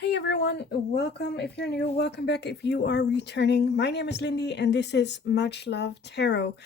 Hey everyone, welcome if you're new, welcome back if you are returning. My name is Lindy and this is Much Love Tarot.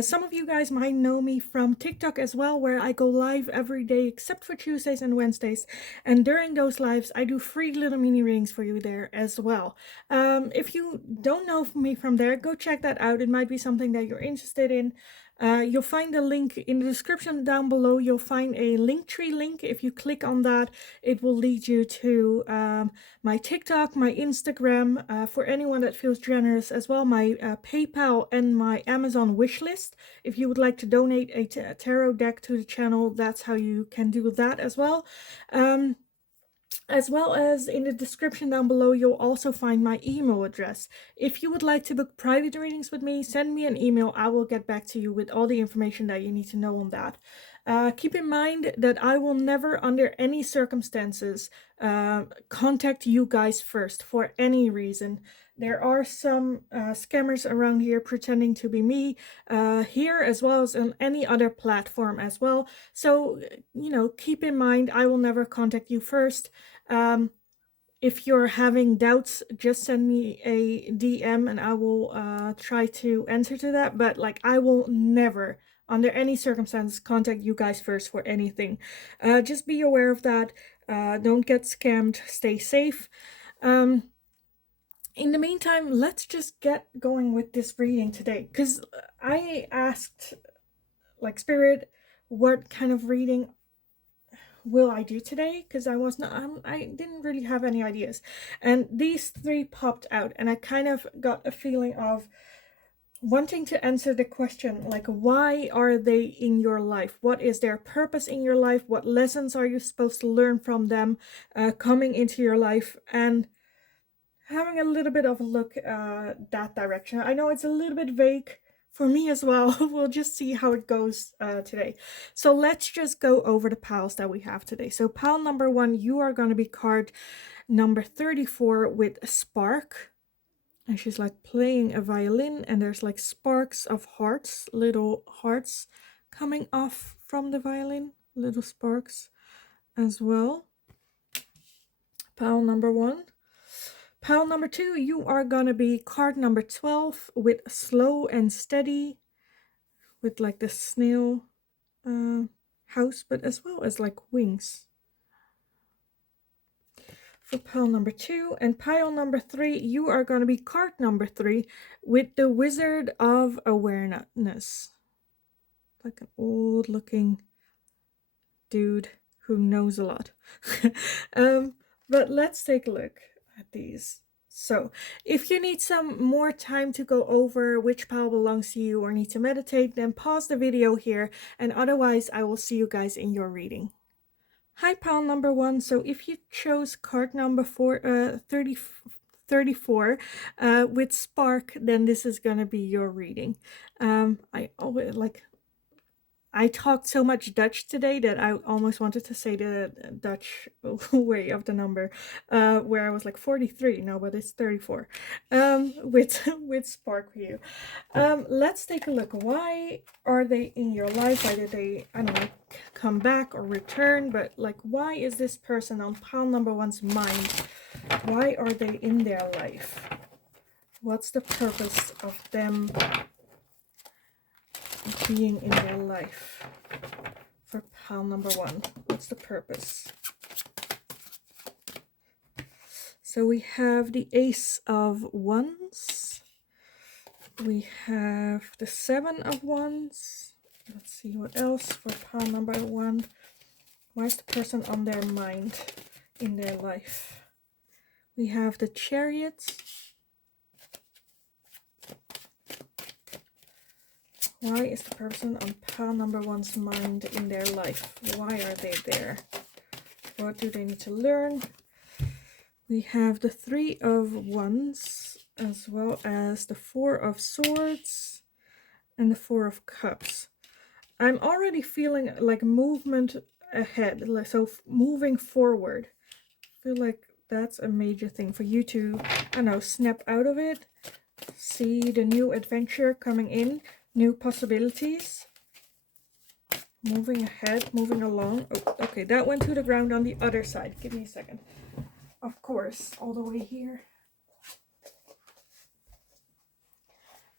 Some of you guys might know me from TikTok as well, where I go live every day except for Tuesdays and Wednesdays. And during those lives, I do free little mini readings for you there as well. If you don't know me from there, go check that out. It might be something that you're interested in. You'll find the link in the description down below. You'll find a Linktree link. If you click on that, it will lead you to my TikTok, my Instagram, for anyone that feels generous as well, my PayPal and my Amazon wishlist. If you would like to donate a tarot deck to the channel, that's how you can do that as well. As well as in the description down below, you'll also find my email address. If you would like to book private readings with me, send me an email. I will get back to you with all the information that you need to know on that. Keep in mind that I will never, under any circumstances, contact you guys first for any reason. There are some scammers around here pretending to be me, here as well as on any other platform as well. So, keep in mind, I will never contact you first. If you're having doubts, just send me a DM and I will try to answer to that. But I will never, under any circumstances, contact you guys first for anything. Just be aware of that. Don't get scammed. Stay safe. In the meantime, let's just get going with this reading today, because I asked, Spirit, what kind of reading will I do today, because I didn't really have any ideas, and these three popped out, and I kind of got a feeling of wanting to answer the question, why are they in your life? What is their purpose in your life? What lessons are you supposed to learn from them coming into your life? And having a little bit of a look that direction. I know it's a little bit vague for me as well. We'll just see how it goes today. So let's just go over the piles that we have today. So pile number 1, you are going to be card number 34 with Spark. And she's playing a violin, and there's sparks of hearts, little hearts coming off from the violin, little sparks as well. Pile number 1. Pile number 2, you are gonna be card number 12 with Slow and Steady, with the snail house, but as well as wings. For pile number 2. And pile number 3, you are gonna be card number 3 with the Wizard of Awareness. Like an old looking dude who knows a lot. But let's take a look at these. So if you need some more time to go over which pile belongs to you or need to meditate, then pause the video here, and otherwise I will see you guys in your reading. Hi, pile number 1. So if you chose card number 34 with Spark, then this is gonna be your reading. I always I talked so much Dutch today that I almost wanted to say the Dutch way of the number, where I was 43. No, but it's 34. With Spark for you. Let's take a look. Why are they in your life? Why did they, I don't know, come back or return? But why is this person on pile number 1's mind? Why are they in their life? What's the purpose of them being in their life? For pile number 1, what's the purpose? So we have the Ace of Wands, we have the 7 of Wands. Let's see what else for pile number 1. Why is the person on their mind in their life? We have the Chariot. Why is the person on pile number 1's mind in their life? Why are they there? What do they need to learn? We have the 3 of Wands, as well as the 4 of Swords and the 4 of Cups. I'm already feeling movement ahead, so moving forward. I feel like that's a major thing for you to, I don't know, snap out of it. See the new adventure coming in. New possibilities. Moving ahead, moving along. Oh, okay, that went to the ground on the other side. Give me a second. of course, all the way here.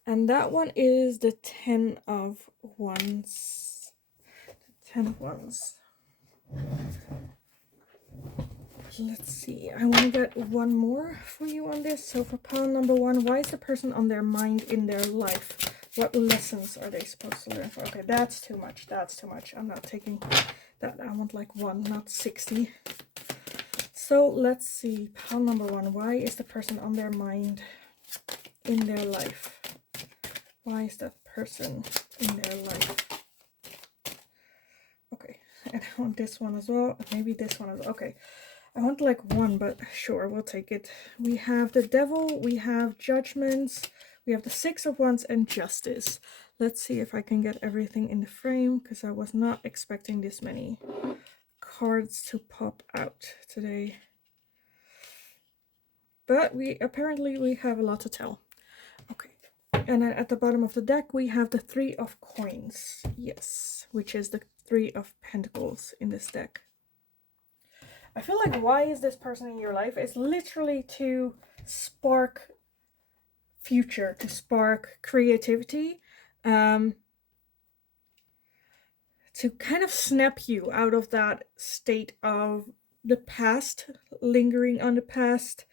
And that one is the 10 of Wands. 10 of Wands. Let's see. I want to get one more for you on this. So for pile number 1, why is the person on their mind in their life? What lessons are they supposed to learn? Okay, that's too much. That's too much. I'm not taking that. I want like 1, not 60. So let's see. Pile number 1. Why is the person on their mind in their life? Why is that person in their life? Okay, and I want this one as well. Maybe this one as well. Okay, I want like 1, but sure, we'll take it. We have the Devil, we have Judgments, we have the 6 of Wands, and Justice. Let's see if I can get everything in the frame, because I was not expecting this many cards to pop out today. But apparently we have a lot to tell. Okay. And then at the bottom of the deck, we have the 3 of Coins. Yes, which is the 3 of Pentacles in this deck. I feel like why is this person in your life? It's literally to spark future, to spark creativity, to kind of snap you out of that state of the past, lingering on the past.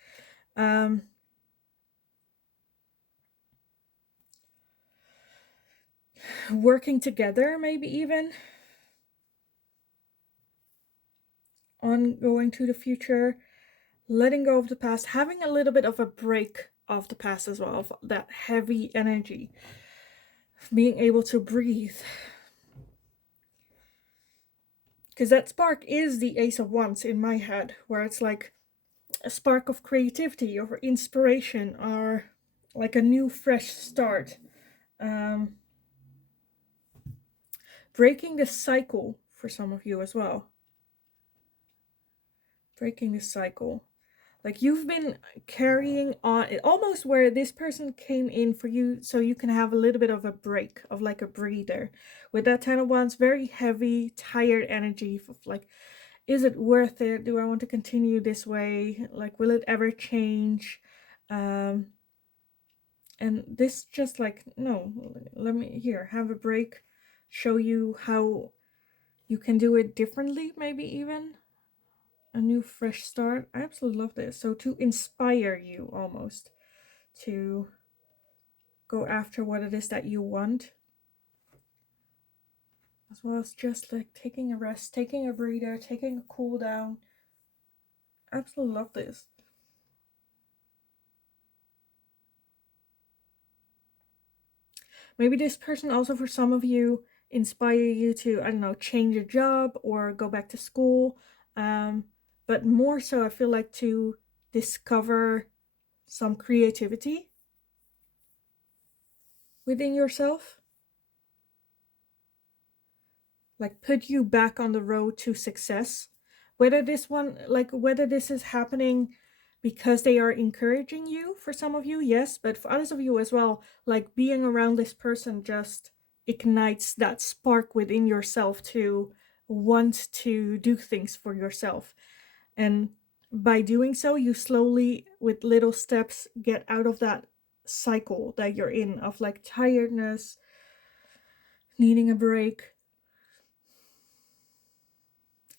Working together, maybe even on going to the future, letting go of the past, having a little bit of a break of the past as well, of that heavy energy, being able to breathe. Because that spark is the Ace of Wands in my head, where it's like a spark of creativity or inspiration or like a new fresh start. Breaking the cycle for some of you as well. Breaking the cycle. Like you've been carrying on, almost where this person came in for you so you can have a little bit of a break, of like a breather. With that 10 of Wands, very heavy, tired energy of like, is it worth it? Do I want to continue this way? Like, will it ever change? And this just like, no, let me, here, have a break, show you how you can do it differently, maybe even. A new fresh start. I absolutely love this. So to inspire you almost to go after what it is that you want, as well as just like taking a rest, taking a breather, taking a cool down. I absolutely love this. Maybe this person also, for some of you, inspire you to, I don't know, change your job or go back to school. But more so, I feel like to discover some creativity within yourself. Like put you back on the road to success. Whether this is happening because they are encouraging you, for some of you, yes, but for others of you as well, like being around this person just ignites that spark within yourself to want to do things for yourself. And by doing so, you slowly, with little steps, get out of that cycle that you're in of like tiredness, needing a break.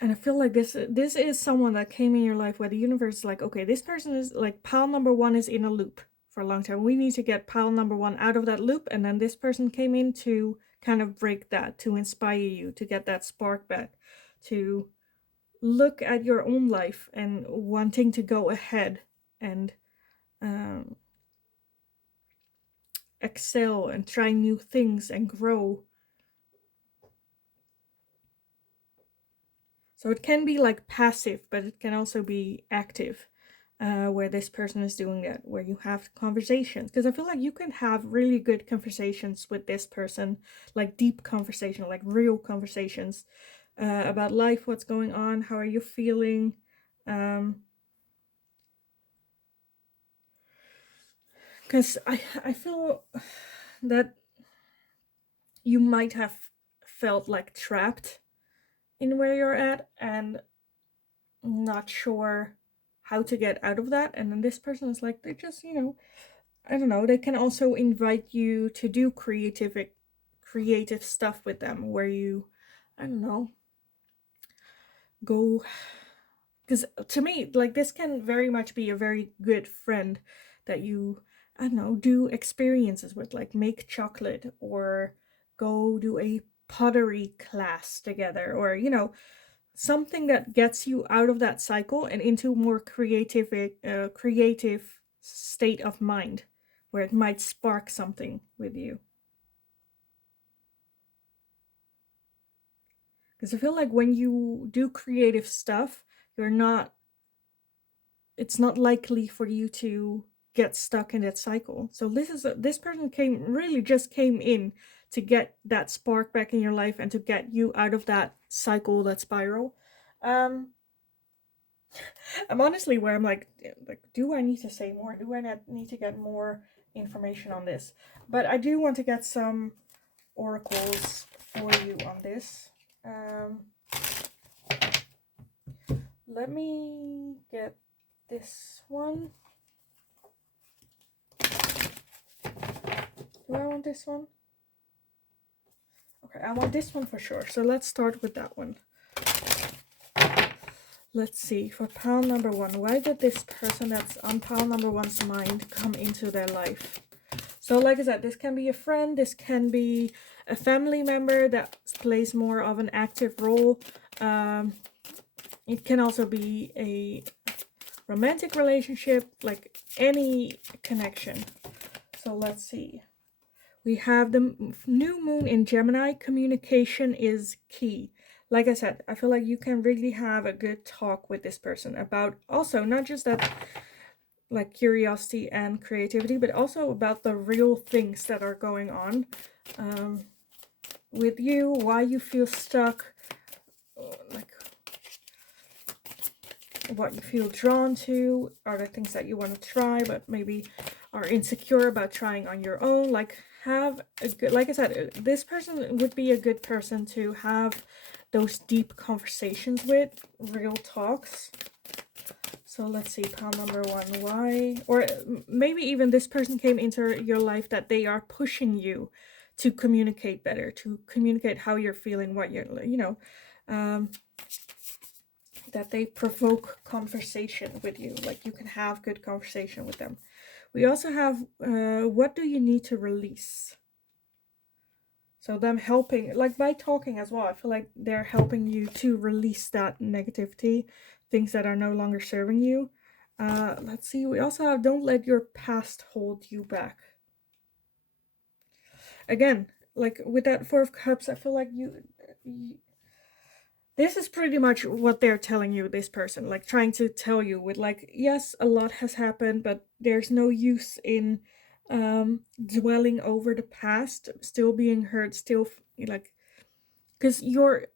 And I feel like this is someone that came in your life where the universe is like, okay, this person is like, pile number 1 is in a loop for a long time. We need to get pile number 1 out of that loop. And then this person came in to kind of break that, to inspire you, to get that spark back, to look at your own life and wanting to go ahead and excel and try new things and grow. So it can be like passive, but it can also be active, where this person is doing it, where you have conversations. Because I feel like you can have really good conversations with this person, like deep conversation, like real conversations about life, what's going on, how are you feeling. Because I feel that you might have felt like trapped in where you're at and not sure how to get out of that. And then this person is like, they just, I don't know, they can also invite you to do creative stuff with them, where you, I don't know, go, because to me, like, this can very much be a very good friend that you, I don't know, do experiences with, like make chocolate or go do a pottery class together, or something that gets you out of that cycle and into a more creative state of mind, where it might spark something with you. Because I feel like when you do creative stuff, you're not it's not likely for you to get stuck in that cycle. So this person just came in to get that spark back in your life and to get you out of that cycle, that spiral. Um, I'm honestly where I'm like, do I need to say more? Do I need to get more information on this? But I do want to get some oracles for you on this. Let me get this one. Do I want this one? Okay, I want this one for sure. So let's start with that one. Let's see, for pile number one, why did this person that's on pile number one's mind come into their life? So like I said, this can be a friend, this can be a family member that plays more of an active role. It can also be a romantic relationship, like any connection. So let's see. We have the new moon in Gemini. Communication is key. Like I said, I feel like you can really have a good talk with this person about also not just that, like curiosity and creativity, but also about the real things that are going on with you, why you feel stuck, like what you feel drawn to, are there things that you want to try but maybe are insecure about trying on your own. Like, have a good, like I said, this person would be a good person to have those deep conversations with, real talks. So let's see, pile number one, why? Or maybe even this person came into your life that they are pushing you to communicate better, to communicate how you're feeling, what you're, that they provoke conversation with you, like you can have good conversation with them. We also have, what do you need to release? So them helping, like by talking as well, I feel like they're helping you to release that negativity, things that are no longer serving you. Let's see, we also have, don't let your past hold you back. Again, like with that Four of Cups, I feel like this is pretty much what they're telling you, this person, like trying to tell you with like, yes, a lot has happened, but there's no use in dwelling over the past, still being hurt, still like, because you're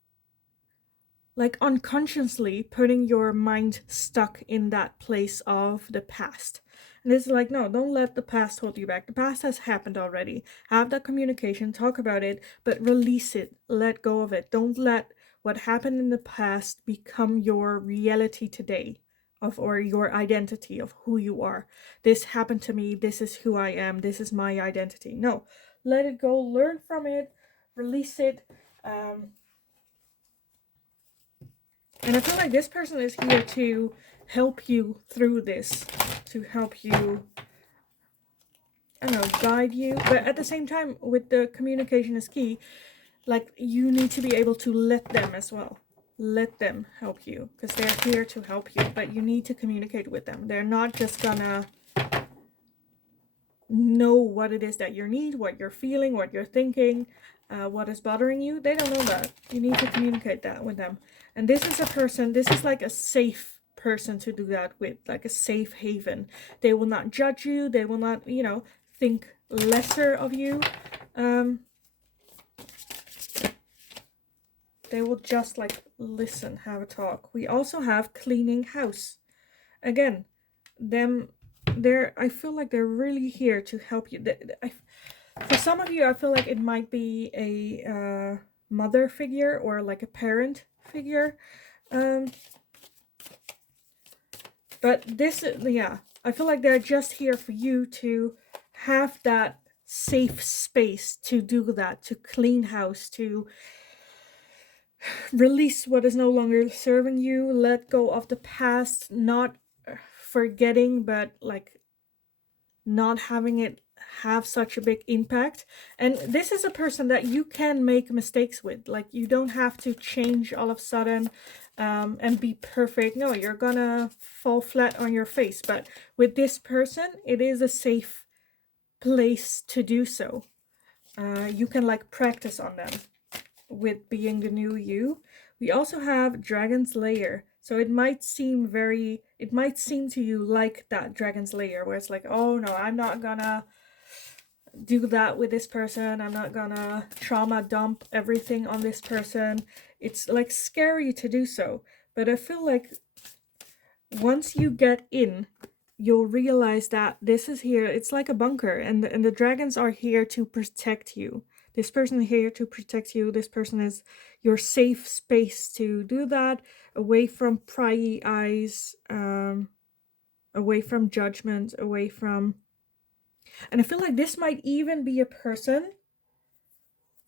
like unconsciously putting your mind stuck in that place of the past. And it's like, no, don't let the past hold you back. The past has happened already. Have that communication, talk about it, but release it, let go of it. Don't let what happened in the past become your reality today, or your identity of who you are. This happened to me, this is who I am, this is my identity. No, let it go, learn from it, release it. And I feel like this person is here to help you through this, to help you, I don't know, guide you. But at the same time, with the communication is key, like you need to be able to let them as well. Let them help you, because they're here to help you, but you need to communicate with them. They're not just gonna know what it is that you need, what you're feeling, what you're thinking, what is bothering you. They don't know that. You need to communicate that with them. And this is a person, this is like a safe person to do that with, like a safe haven. They will not judge you. They will not, think lesser of you. They will just like listen, have a talk. We also have cleaning house. Again, I feel like they're really here to help you. For some of you, I feel like it might be a mother figure or like a parent figure. But this, yeah, I feel like they're just here for you to have that safe space to do that, to clean house, to release what is no longer serving you, let go of the past, not forgetting, but like not having it have such a big impact. And this is a person that you can make mistakes with. Like, you don't have to change all of a sudden and be perfect. No, you're gonna fall flat on your face. But with this person, it is a safe place to do so. You can like practice on them with being the new you. We also have Dragon's Lair. So it might seem to you like that Dragon's Lair, where it's like, oh no, I'm not gonna do that with this person. I'm not gonna trauma dump everything on this person. It's like scary to do so. But I feel like once you get in, you'll realize that this is here. It's like a bunker, and the dragons are here to protect you. This person is here to protect you. This person is your safe space to do that, away from prying eyes, away from judgment, away from... And I feel like this might even be a person,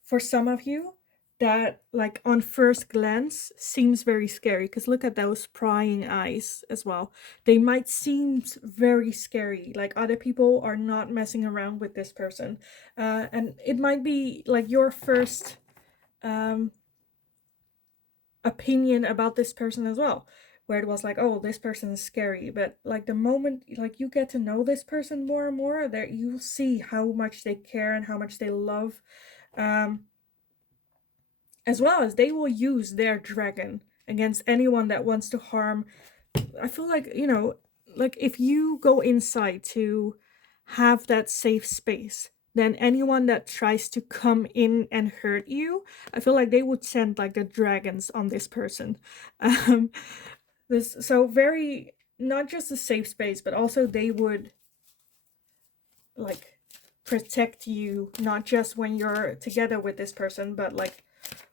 for some of you, that like on first glance seems very scary, because look at those prying eyes as well. They might seem very scary, like other people are not messing around with this person, and it might be like your first opinion about this person as well, where it was like, oh, this person is scary. But like the moment like you get to know this person more and more, that you see how much they care and how much they love, as well as they will use their dragon against anyone that wants to harm. I feel like, like if you go inside to have that safe space, then anyone that tries to come in and hurt you, I feel like they would send like the dragons on this person. So very, not just a safe space, but also they would like protect you, not just when you're together with this person, but like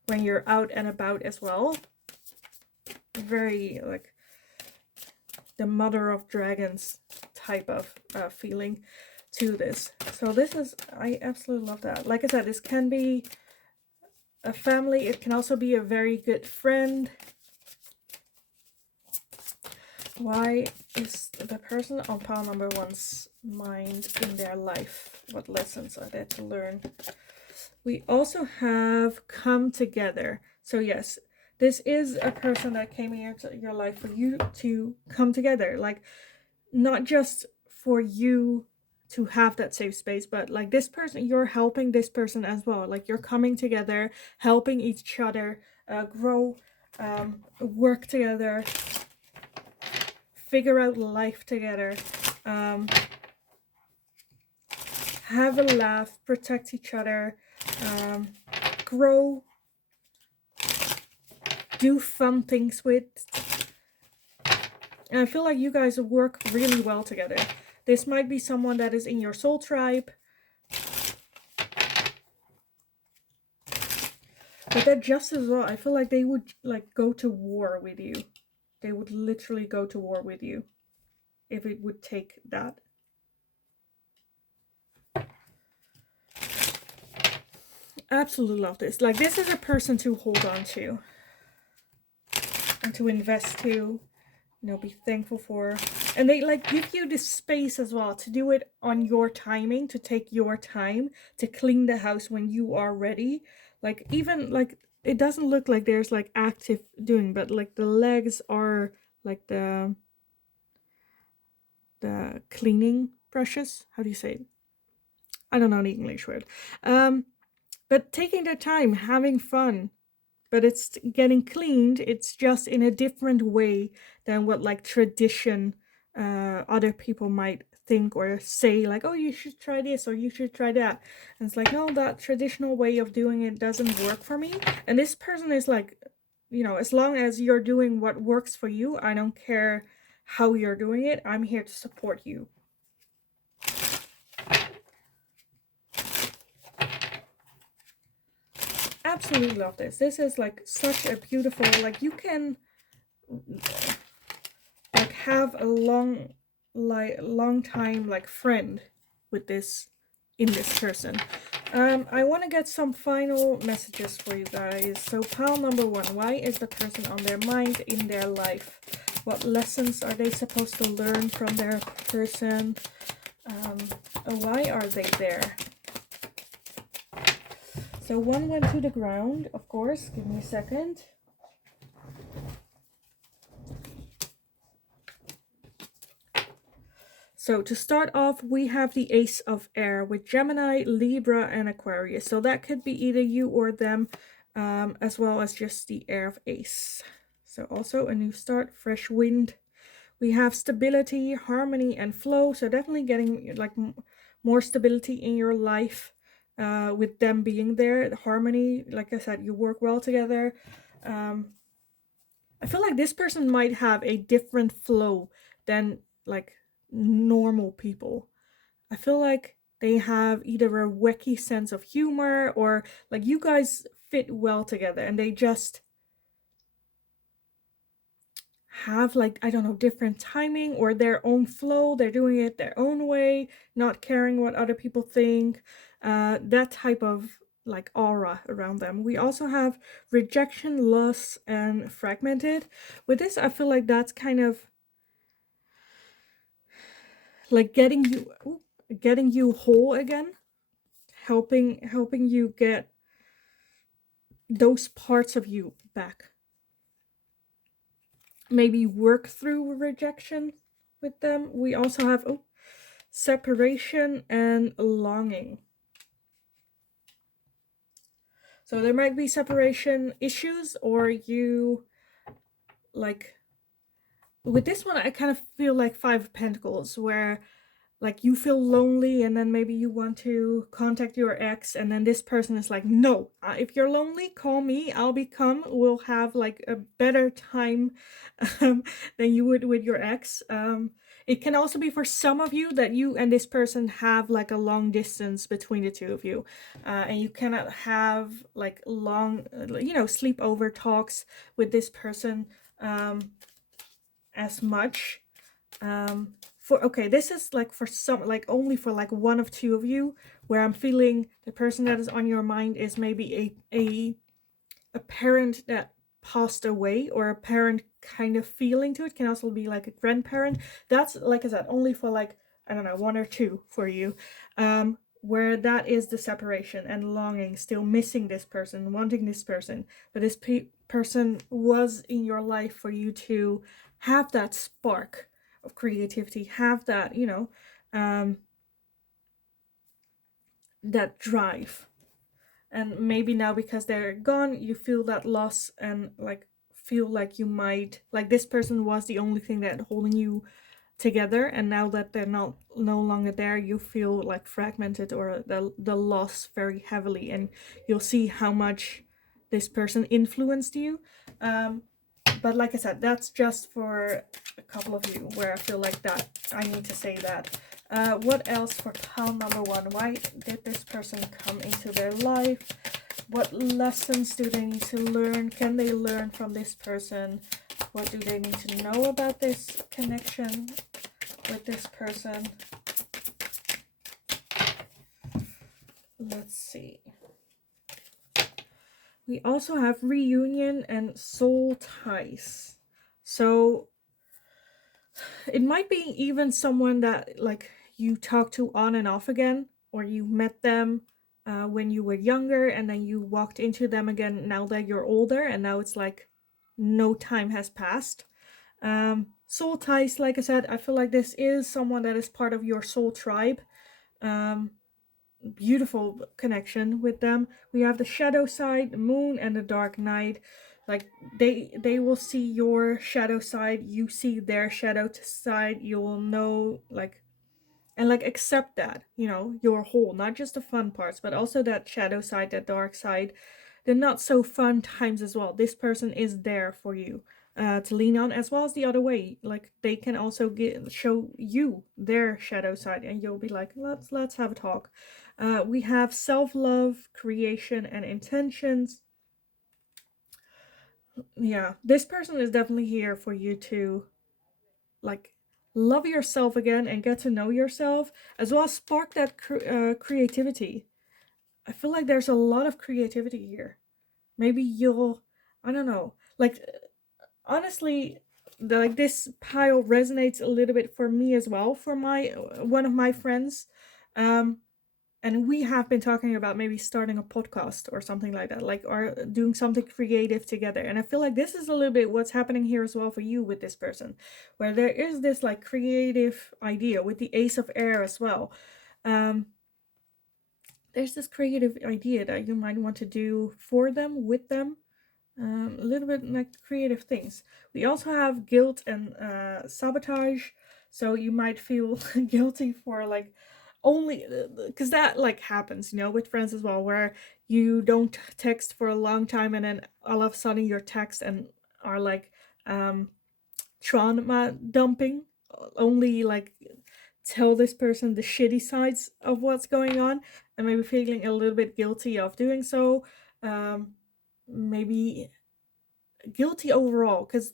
when you're out and about as well. Very like the mother of dragons type of feeling to this. So this is, I absolutely love that. Like I said, this can be a family. It can also be a very good friend. Why is the person on pile number one's mind in their life? What lessons are there to learn? We also have come together. So yes, this is a person that came into your life for you to come together. Like, not just for you to have that safe space, but like this person, you're helping this person as well. Like, you're coming together, helping each other grow, work together, figure out life together, have a laugh, protect each other, grow, do fun things with. And I feel like you guys work really well together. This might be someone that is in your soul tribe. But that just as well, I feel like they would like go to war with you. They would literally go to war with you if it would take that. Absolutely love this. Like, this is a person to hold on to and to invest to, be thankful for. And they like give you this space as well to do it on your timing, to take your time to clean the house when you are ready. Like, even like it doesn't look like there's like active doing, but like the legs are like the cleaning brushes. How do you say it? I don't know the English word. But taking their time, having fun, but it's getting cleaned. It's just in a different way than what like tradition other people might think or say, like, oh, you should try this or you should try that. And it's like, no, that traditional way of doing it doesn't work for me. And this person is like, as long as you're doing what works for you, I don't care how you're doing it. I'm here to support you. Absolutely love this. This is like such a beautiful, like, you can like have a long time like friend with this in this person. I want to get some final messages for you guys. So pile number one, why is the person on their mind in their life? What lessons are they supposed to learn from their person? Why are they there? So one went to the ground, of course. Give me a second. So to start off, we have the Ace of Air with Gemini, Libra, and Aquarius. So that could be either you or them, as well as just the Air of Ace. So also a new start, fresh wind. We have stability, harmony, and flow. So definitely getting like more stability in your life with them being there. The harmony, like I said, you work well together. I feel like this person might have a different flow than like normal people. I feel like they have either a wacky sense of humor or like you guys fit well together and they just have like, I don't know, different timing or their own flow. They're doing it their own way, not caring what other people think. That type of like aura around them. We also have rejection, loss, and fragmented. With this, I feel like that's kind of like getting you whole again, helping you get those parts of you back. Maybe work through rejection with them. We also have separation and longing. So there might be separation issues, or you like with this one I kind of feel like Five of Pentacles, where like you feel lonely and then maybe you want to contact your ex and then this person is like, no, if you're lonely, call me, we'll have like a better time than you would with your ex. It can also be for some of you that you and this person have like a long distance between the two of you, and you cannot have like long sleepover talks with this person as much. This is like for some, like only for like one of two of you, where I'm feeling the person that is on your mind is maybe a parent that passed away, or a parent kind of feeling to it. Can also be like a grandparent. That's, like I said, only for like, I don't know, one or two for you, where that is the separation and longing, still missing this person, wanting this person, but this person was in your life for you to have that spark of creativity, have that, that drive. And maybe now because they're gone, you feel that loss and like feel like you might, like this person was the only thing that holding you together, and now that they're no longer there, you feel like fragmented or the loss very heavily, and you'll see how much this person influenced you. But like I said, that's just for a couple of you where I feel like that I need to say that. What else for pile number one? Why did this person come into their life? What lessons do they need to learn? Can they learn from this person? What do they need to know about this connection with this person? Let's see. We also have reunion and soul ties. So it might be even someone that like you talk to on and off again, or you met them when you were younger and then you walked into them again now that you're older, and now it's like no time has passed. Soul ties, like I said, I feel like this is someone that is part of your soul tribe. Beautiful connection with them. We have the shadow side, the moon, and the dark night. Like they will see your shadow side, you see their shadow side. You will know, like, and like accept that, you're whole, not just the fun parts, but also that shadow side, that dark side, the not so fun times as well. This person is there for you to lean on, as well as the other way. Like they can also show you their shadow side, and you'll be like, let's have a talk. We have self-love, creation, and intentions. Yeah, this person is definitely here for you to like love yourself again and get to know yourself, as well as spark that creativity. I feel like there's a lot of creativity here. Maybe you'll, I don't know, like honestly, like this pile resonates a little bit for me as well, for my one of my friends. um and we have been talking about maybe starting a podcast or something like that, like, or doing something creative together. And I feel like this is a little bit what's happening here as well for you with this person, where there is this like creative idea with the ace of air as well. um there's this creative idea that you might want to do for them, with them, a little bit like creative things. We also have guilt and sabotage. So you might feel guilty for like only because that like happens, with friends as well, where you don't text for a long time and then all of a sudden your text and are like um trauma dumping, only like tell this person the shitty sides of what's going on, and maybe feeling a little bit guilty of doing so. Maybe guilty overall, because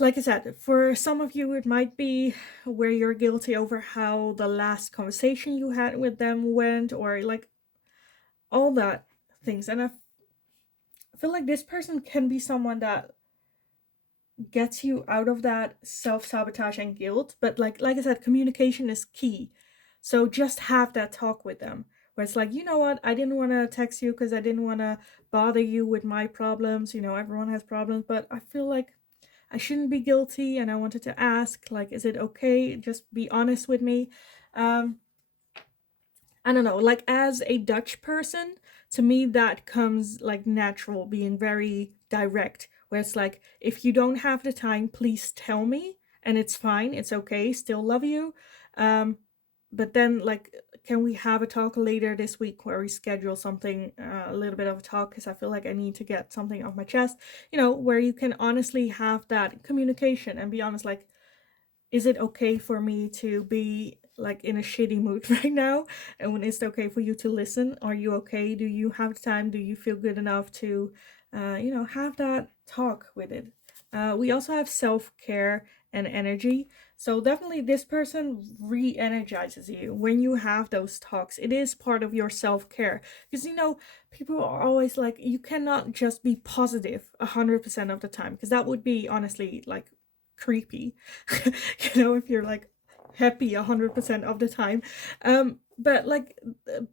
like I said, for some of you it might be where you're guilty over how the last conversation you had with them went, or like all that things. And I feel like this person can be someone that gets you out of that self-sabotage and guilt. But like I said, communication is key. So just have that talk with them, where it's like, you know what, I didn't want to text you because I didn't want to bother you with my problems. Everyone has problems, but I feel like I shouldn't be guilty, and I wanted to ask, like, is it okay? Just be honest with me. Um, I don't know, like as a Dutch person, to me that comes like natural, being very direct, where it's like, if you don't have the time, please tell me, and it's fine, it's okay, still love you. Um, but then like, can we have a talk later this week where we schedule something, a little bit of a talk, because I feel like I need to get something off my chest, where you can honestly have that communication and be honest, like, is it okay for me to be like in a shitty mood right now? And when it's okay for you to listen, are you okay? Do you have time? Do you feel good enough to, have that talk with it? We also have self care and energy. So definitely, this person re energizes you when you have those talks. It is part of your self care, because people are always like, you cannot just be positive 100% of the time, because that would be honestly like creepy. If you're like happy 100% of the time. But like,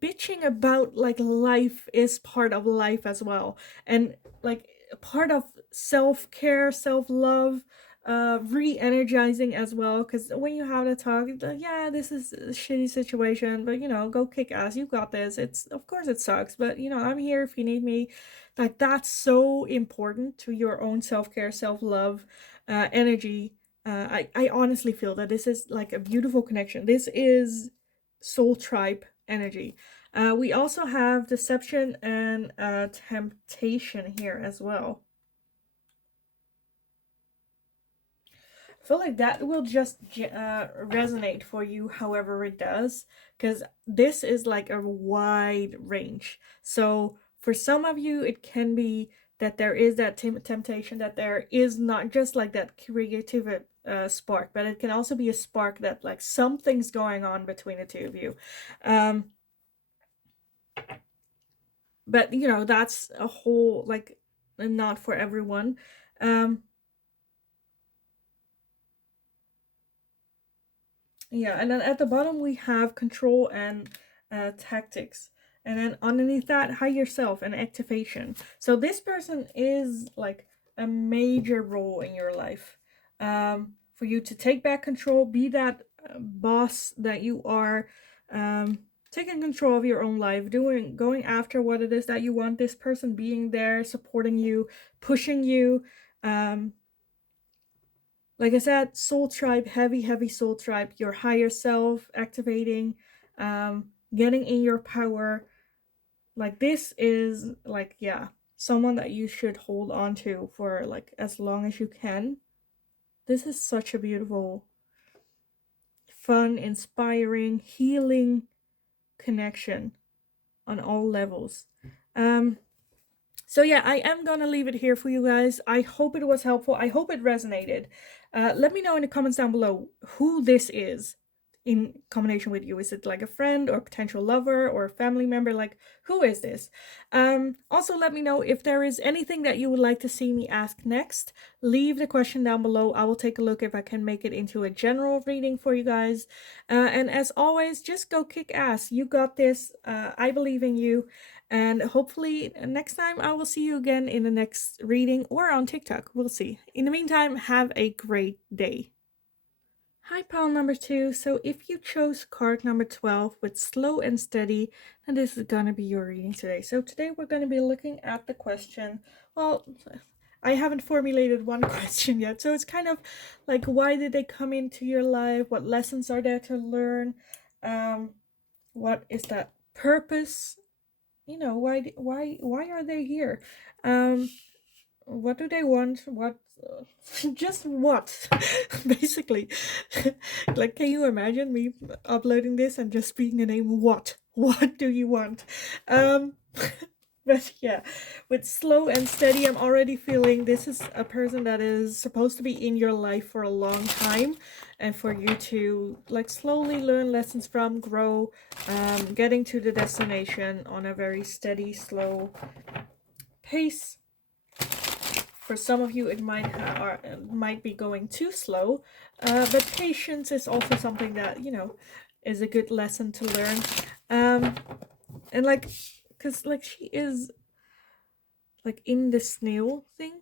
bitching about like life is part of life as well, and like part of self-care, self-love, re-energizing as well, because when you have the talk, yeah, this is a shitty situation, but go kick ass, you got this. It's, of course it sucks, but I'm here if you need me. Like, that's so important to your own self-care, self-love, energy. I honestly feel that this is like a beautiful connection. This is soul tribe energy. We also have deception and temptation here as well. I feel like that will just resonate for you however it does, because this is like a wide range. So for some of you, it can be that there is that temptation, that there is not just like that creative spark, but it can also be a spark that like something's going on between the two of you. Um, but that's a whole like, not for everyone. Um, Yeah, and then at the bottom we have control and tactics. And then underneath that, higher self and activation. So this person is like a major role in your life. For you to take back control, be that boss that you are, taking control of your own life, going after what it is that you want. This person being there, supporting you, pushing you. Um, like I said, soul tribe, heavy, heavy soul tribe, your higher self activating, getting in your power. Like, this is like, yeah, someone that you should hold on to for like as long as you can. This is such a beautiful, fun, inspiring, healing connection on all levels. Um, So yeah, I am gonna leave it here for you guys. I hope it was helpful. I hope it resonated. Let me know in the comments down below who this is in combination with you. Is it like a friend or potential lover or a family member? Like, who is this? Also, let me know if there is anything that you would like to see me ask next. Leave the question down below. I will take a look if I can make it into a general reading for you guys. And as always, just go kick ass. You got this. I believe in you. And hopefully next time I will see you again in the next reading or on TikTok. We'll see. In the meantime, have a great day. Hi, pile number 2. So if you chose card number 12 with slow and steady, then this is going to be your reading today. So today we're going to be looking at the question. Well, I haven't formulated one question yet. So it's kind of like, why did they come into your life? What lessons are there to learn? What is that purpose? You know, why are they here? What do they want? What just what? Basically. Like, can you imagine me uploading this and just speaking the name what do you want? But yeah, with slow and steady, I'm already feeling this is a person that is supposed to be in your life for a long time, and for you to like slowly learn lessons from, grow, getting to the destination on a very steady, slow pace. For some of you, it might be going too slow, but patience is also something that, you know, is a good lesson to learn. And like, because like she is like in the snail thing,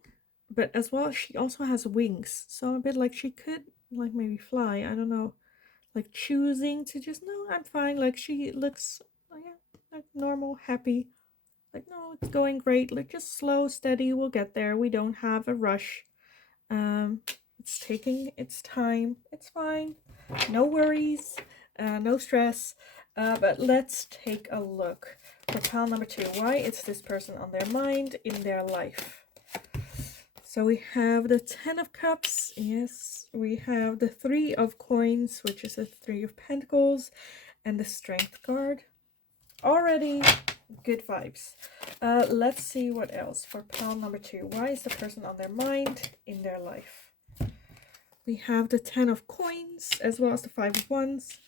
but as well she also has wings, so a bit like she could like maybe fly. I don't know, like choosing to just no, I'm fine. Like she looks, oh yeah, like normal, happy. Like no, it's going great. Like just slow, steady. We'll get there. We don't have a rush. It's taking its time. It's fine. No worries. No stress. But let's take a look for pile number 2. Why is this person on their mind in their life? So we have the 10 of Cups. Yes. We have the 3 of Coins, which is a 3 of Pentacles, and the Strength card. Already good vibes. Let's see what else for pile number 2. Why is the person on their mind in their life? We have the 10 of Coins as well as the 5 of Wands.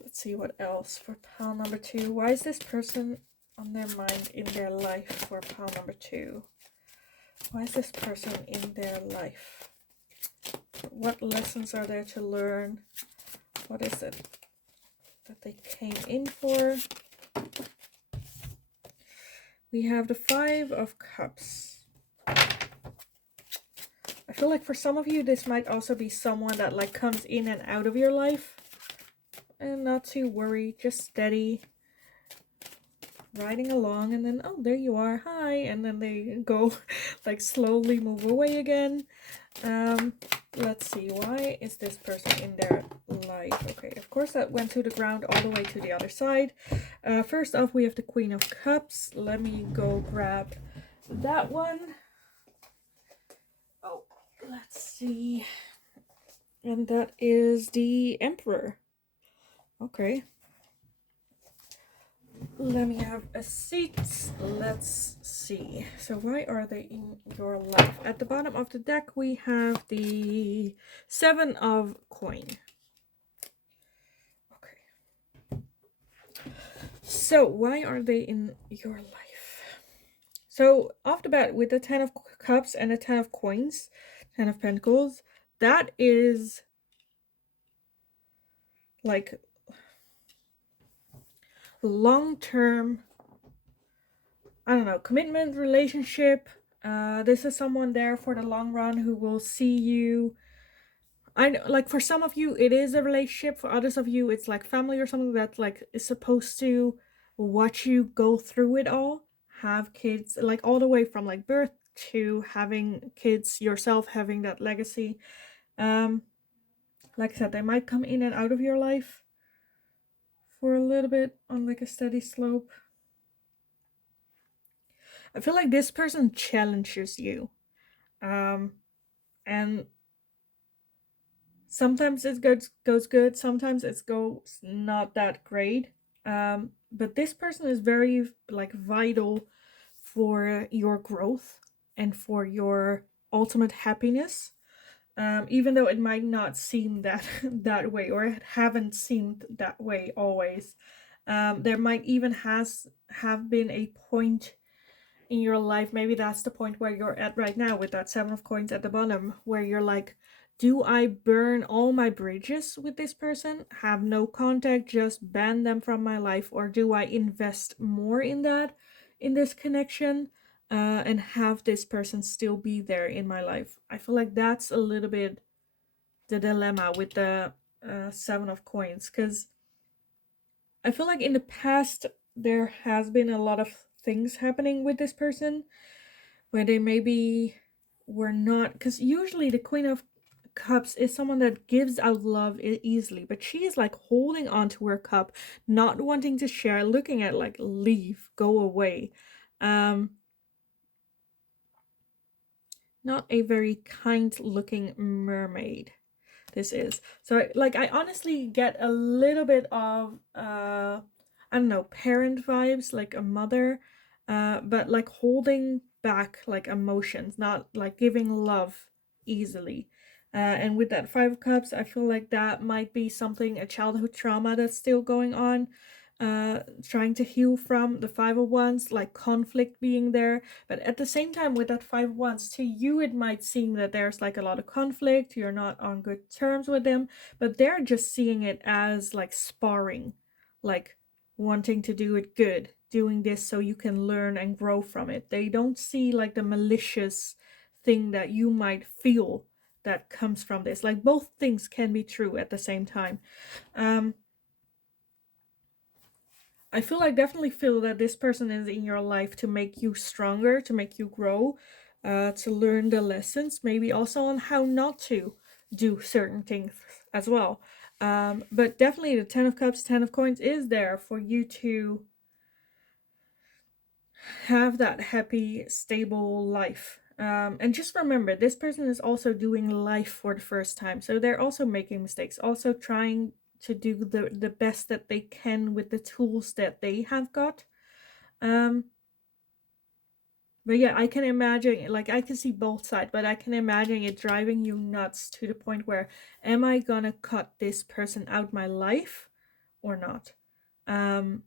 Let's see what else for pile number 2. Why is this person on their mind in their life for pile number 2? Why is this person in their life? What lessons are there to learn? What is it that they came in for? We have the 5 of Cups. I feel like for some of you, this might also be someone that like comes in and out of your life. And not to worry, just steady. Riding along, and then, oh, there you are, hi. And then they go, like, slowly move away again. Let's see, why is this person in their life? Okay, of course that went to the ground all the way to the other side. First off, we have the Queen of Cups. Let me go grab that one. Oh, let's see. And that is the Emperor. Okay. Let me have a seat. Let's see. So why are they in your life? At the bottom of the deck, we have the 7 of Coin. Okay. So why are they in your life? So off the bat, with the 10 of Cups and the 10 of Coins, 10 of Pentacles, that is like long-term, I don't know, commitment, relationship. This is someone there for the long run who will see you. I know, like for some of you it is a relationship, for others of you it's like family or something that like is supposed to watch you go through it all, have kids, like all the way from like birth to having kids yourself, having that legacy. Like I said, they might come in and out of your life for a little bit on like a steady slope. I feel like this person challenges you. And sometimes it goes good, sometimes it goes not that great. But this person is very like vital for your growth and for your ultimate happiness. Even though it might not seem that that way, or it haven't seemed that way always. There might even have been a point in your life, maybe that's the point where you're at right now with that 7 of coins at the bottom, where you're like, do I burn all my bridges with this person, have no contact, just ban them from my life, or do I invest more in that, in this connection, and have this person still be there in my life? I feel like that's a little bit the dilemma with the 7 of coins, because I feel like in the past there has been a lot of things happening with this person where they maybe were not, because usually the Queen of Cups is someone that gives out love easily, but she is like holding on to her cup, not wanting to share, looking at like, leave, go away. Not a very kind looking mermaid, this is. So like, I honestly get a little bit of I don't know, parent vibes, like a mother, but like holding back like emotions, not like giving love easily. And with that 5 of cups, I feel like that might be something, a childhood trauma that's still going on, trying to heal from. The 5 of wands, like conflict being there, but at the same time with that 5 of wands, to you it might seem that there's like a lot of conflict, you're not on good terms with them, but they're just seeing it as like sparring, like wanting to do it good, doing this so you can learn and grow from it. They don't see like the malicious thing that you might feel that comes from this. Like, both things can be true at the same time. I definitely feel that this person is in your life to make you stronger, to make you grow, to learn the lessons, maybe also on how not to do certain things as well. But definitely the 10 of cups, 10 of coins is there for you to have that happy, stable life. And just remember, this person is also doing life for the first time. So they're also making mistakes, also trying to do the best that they can with the tools that they have got. But yeah, I can imagine, like, I can see both sides, but I can imagine it driving you nuts to the point where, am I gonna cut this person out my life or not? And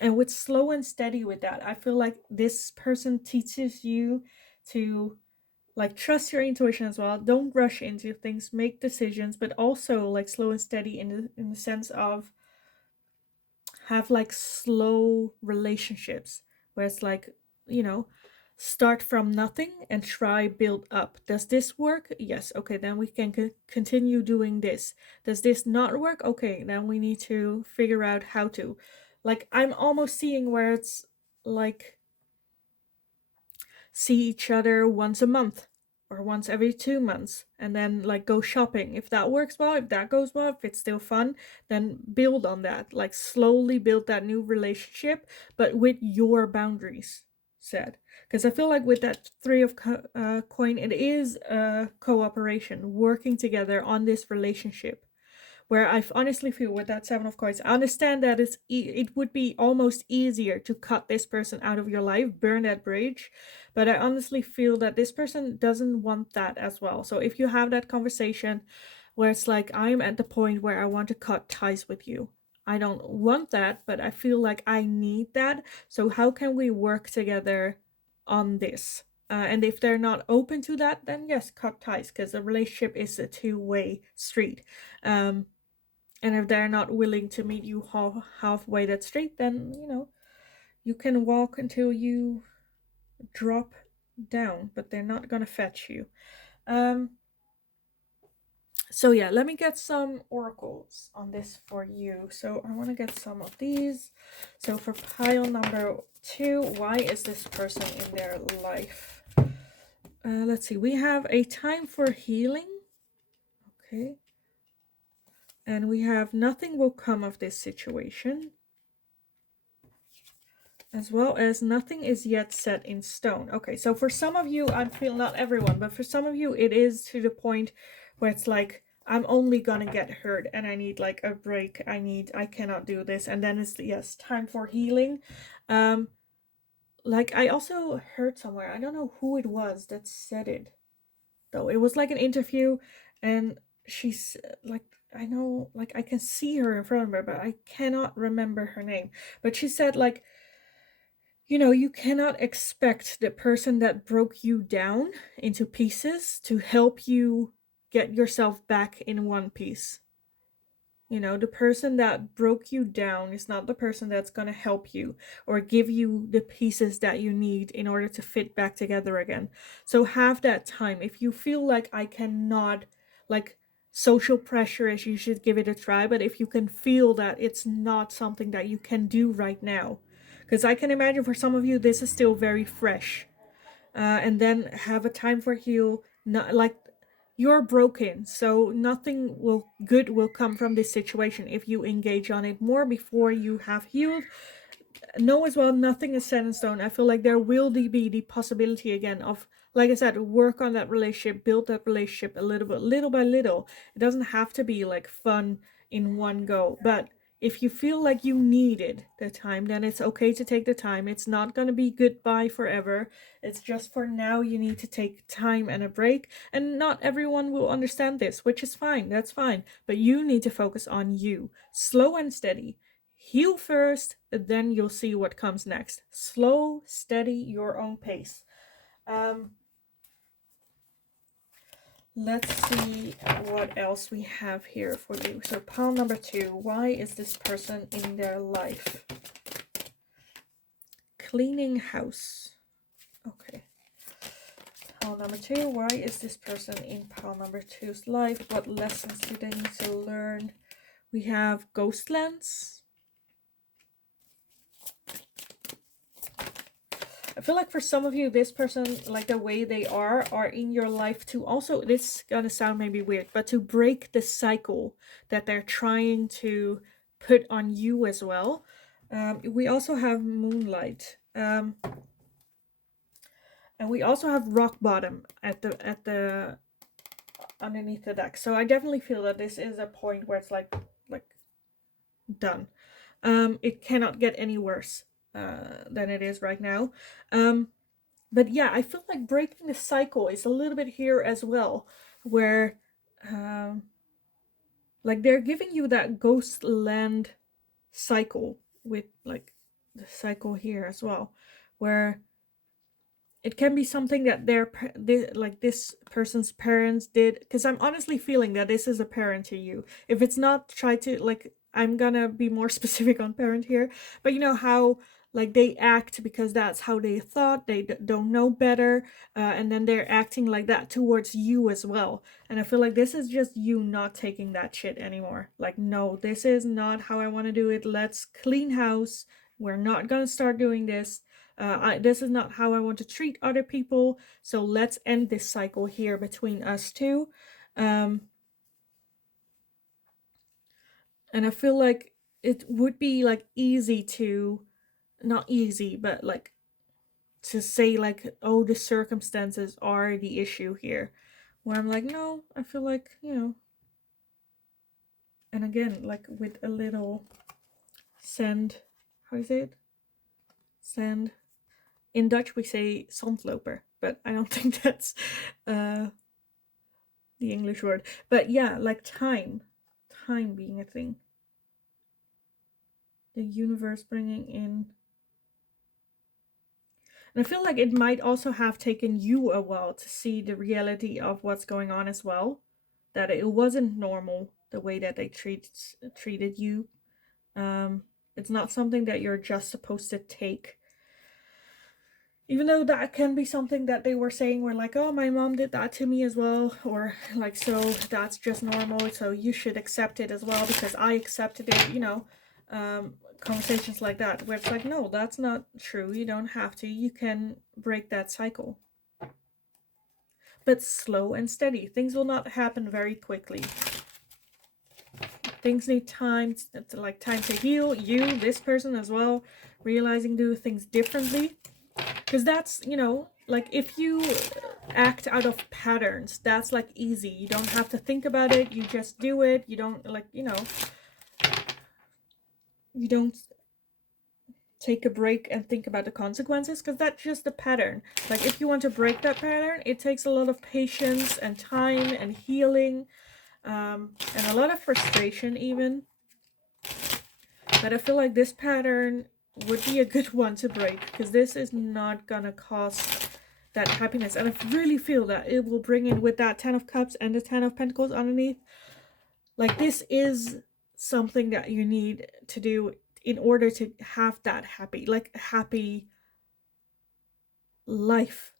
with slow and steady with that, I feel like this person teaches you to like trust your intuition as well. Don't rush into things, make decisions, but also like slow and steady in the sense of have like slow relationships where it's like, you know, start from nothing and try build up. Does this work? Yes. Okay, then we can continue doing this. Does this not work? Okay, then we need to figure out how to. Like, I'm almost seeing where it's like see each other once a month or once every 2 months, and then like go shopping. If that works well, if that goes well, if it's still fun, then build on that. Like, slowly build that new relationship, but with your boundaries set. Because I feel like with that 3 of coin, it is a cooperation, working together on this relationship, where I honestly feel with that 7 of coins, I understand that it would be almost easier to cut this person out of your life, burn that bridge, but I honestly feel that this person doesn't want that as well. So if you have that conversation where it's like, I'm at the point where I want to cut ties with you, I don't want that, but I feel like I need that. So how can we work together on this? And if they're not open to that, then yes, cut ties, because a relationship is a two-way street. And if they're not willing to meet you halfway that street, then, you can walk until you drop down, but they're not gonna fetch you. So yeah, let me get some oracles on this for you. So I want to get some of these. So for pile number 2, why is this person in their life? Let's see, we have a time for healing. Okay. And we have nothing will come of this situation, as well as nothing is yet set in stone. Okay, so for some of you, I feel not everyone, but for some of you, it is to the point where it's like, I'm only gonna get hurt and I need like a break. I cannot do this. And then it's, yes, time for healing. Like I also heard somewhere, I don't know who it was that said it though. It was like an interview, and she's like, I know, like I can see her in front of me, but I cannot remember her name. But she said like, you cannot expect the person that broke you down into pieces to help you get yourself back in one piece. The person that broke you down is not the person that's going to help you or give you the pieces that you need in order to fit back together again. So have that time. If you feel like I cannot, like social pressure is, you should give it a try. But if you can feel that it's not something that you can do right now, because I can imagine for some of you, this is still very fresh. And then have a time for heal. Not like you're broken, so nothing good will come from this situation if you engage on it more before you have healed. Know as well, nothing is set in stone. I feel like there will be the possibility again of, like I said, work on that relationship, build that relationship a little bit, little by little. It doesn't have to be like fun in one go, but if you feel like you needed the time, then it's okay to take the time. It's not going to be goodbye forever. It's just for now you need to take time and a break. And not everyone will understand this, which is fine. That's fine. But you need to focus on you. Slow and steady. Heal first, then you'll see what comes next. Slow, steady, your own pace. Let's see what else we have here for you. So pile number 2, why is this person in their life? Cleaning house. Okay. Pile number 2, why is this person in pile number 2's life? What lessons do they need to learn? We have ghostlands. I feel like for some of you, this person, like the way they are in your life to also, this is gonna sound maybe weird, but to break the cycle that they're trying to put on you as well. We also have moonlight. And we also have rock bottom at the underneath the deck. So I definitely feel that this is a point where it's like done. It cannot get any worse than it is right now. But yeah, I feel like breaking the cycle is a little bit here as well, where like they're giving you that ghost land cycle with like the cycle here as well, where it can be something that this person's parents did, because I'm honestly feeling that this is a parent to you. If it's not, try to, like, I'm gonna be more specific on parent here, but you know how like they act because that's how they thought, they don't know better, and then they're acting like that towards you as well. And I feel like this is just you not taking that shit anymore. Like, no, this is not how I want to do it. Let's clean house. We're not gonna start doing this. This is not how I want to treat other people. So let's end this cycle here between us two. And I feel like it would be like easy to, not easy, but like to say like, oh, the circumstances are the issue here. Where I'm like, no, I feel like, and again, like with a little sand, how do you say it? Sand. In Dutch we say zandloper, but I don't think that's the English word. But yeah, like time being a thing. The universe bringing in. And I feel like it might also have taken you a while to see the reality of what's going on as well. That it wasn't normal the way that they treated you. It's not something that you're just supposed to take. Even though that can be something that they were saying, were like, oh, my mom did that to me as well. Or like, so that's just normal. So you should accept it as well because I accepted it, conversations like that. Where it's like, no, that's not true. You don't have to. You can break that cycle. But slow and steady. Things will not happen very quickly. Things need time. It's like time to heal. You, this person as well, realizing do things differently. Because that's, like if you act out of patterns. That's like easy. You don't have to think about it. You just do it. You don't like, you don't take a break and think about the consequences, because that's just a pattern. Like if you want to break that pattern, it takes a lot of patience and time and healing, and a lot of frustration even. But I feel like this pattern would be a good one to break, because this is not gonna cost that happiness. And I really feel that it will bring in with that 10 of Cups and the 10 of Pentacles underneath. Like this is something that you need to do in order to have that happy life,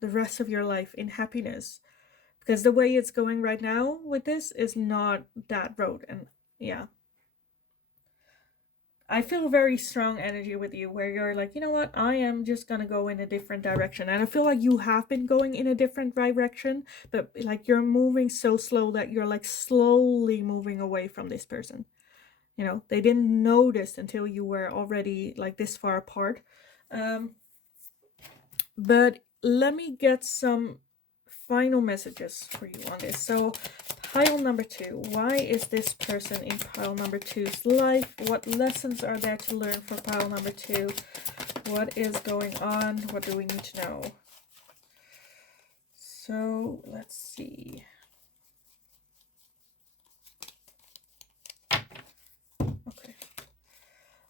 the rest of your life in happiness. Because the way it's going right now with this is not that road. And yeah, I feel very strong energy with you where you're like, you know what, I am just gonna go in a different direction. And I feel like you have been going in a different direction, but like you're moving so slow that you're like slowly moving away from this person. You know, they didn't notice until you were already like this far apart. But let me get some final messages for you on this. So pile number 2, why is this person in pile number 2's life? What lessons are there to learn for pile number 2? What is going on? What do we need to know? So let's see. Okay,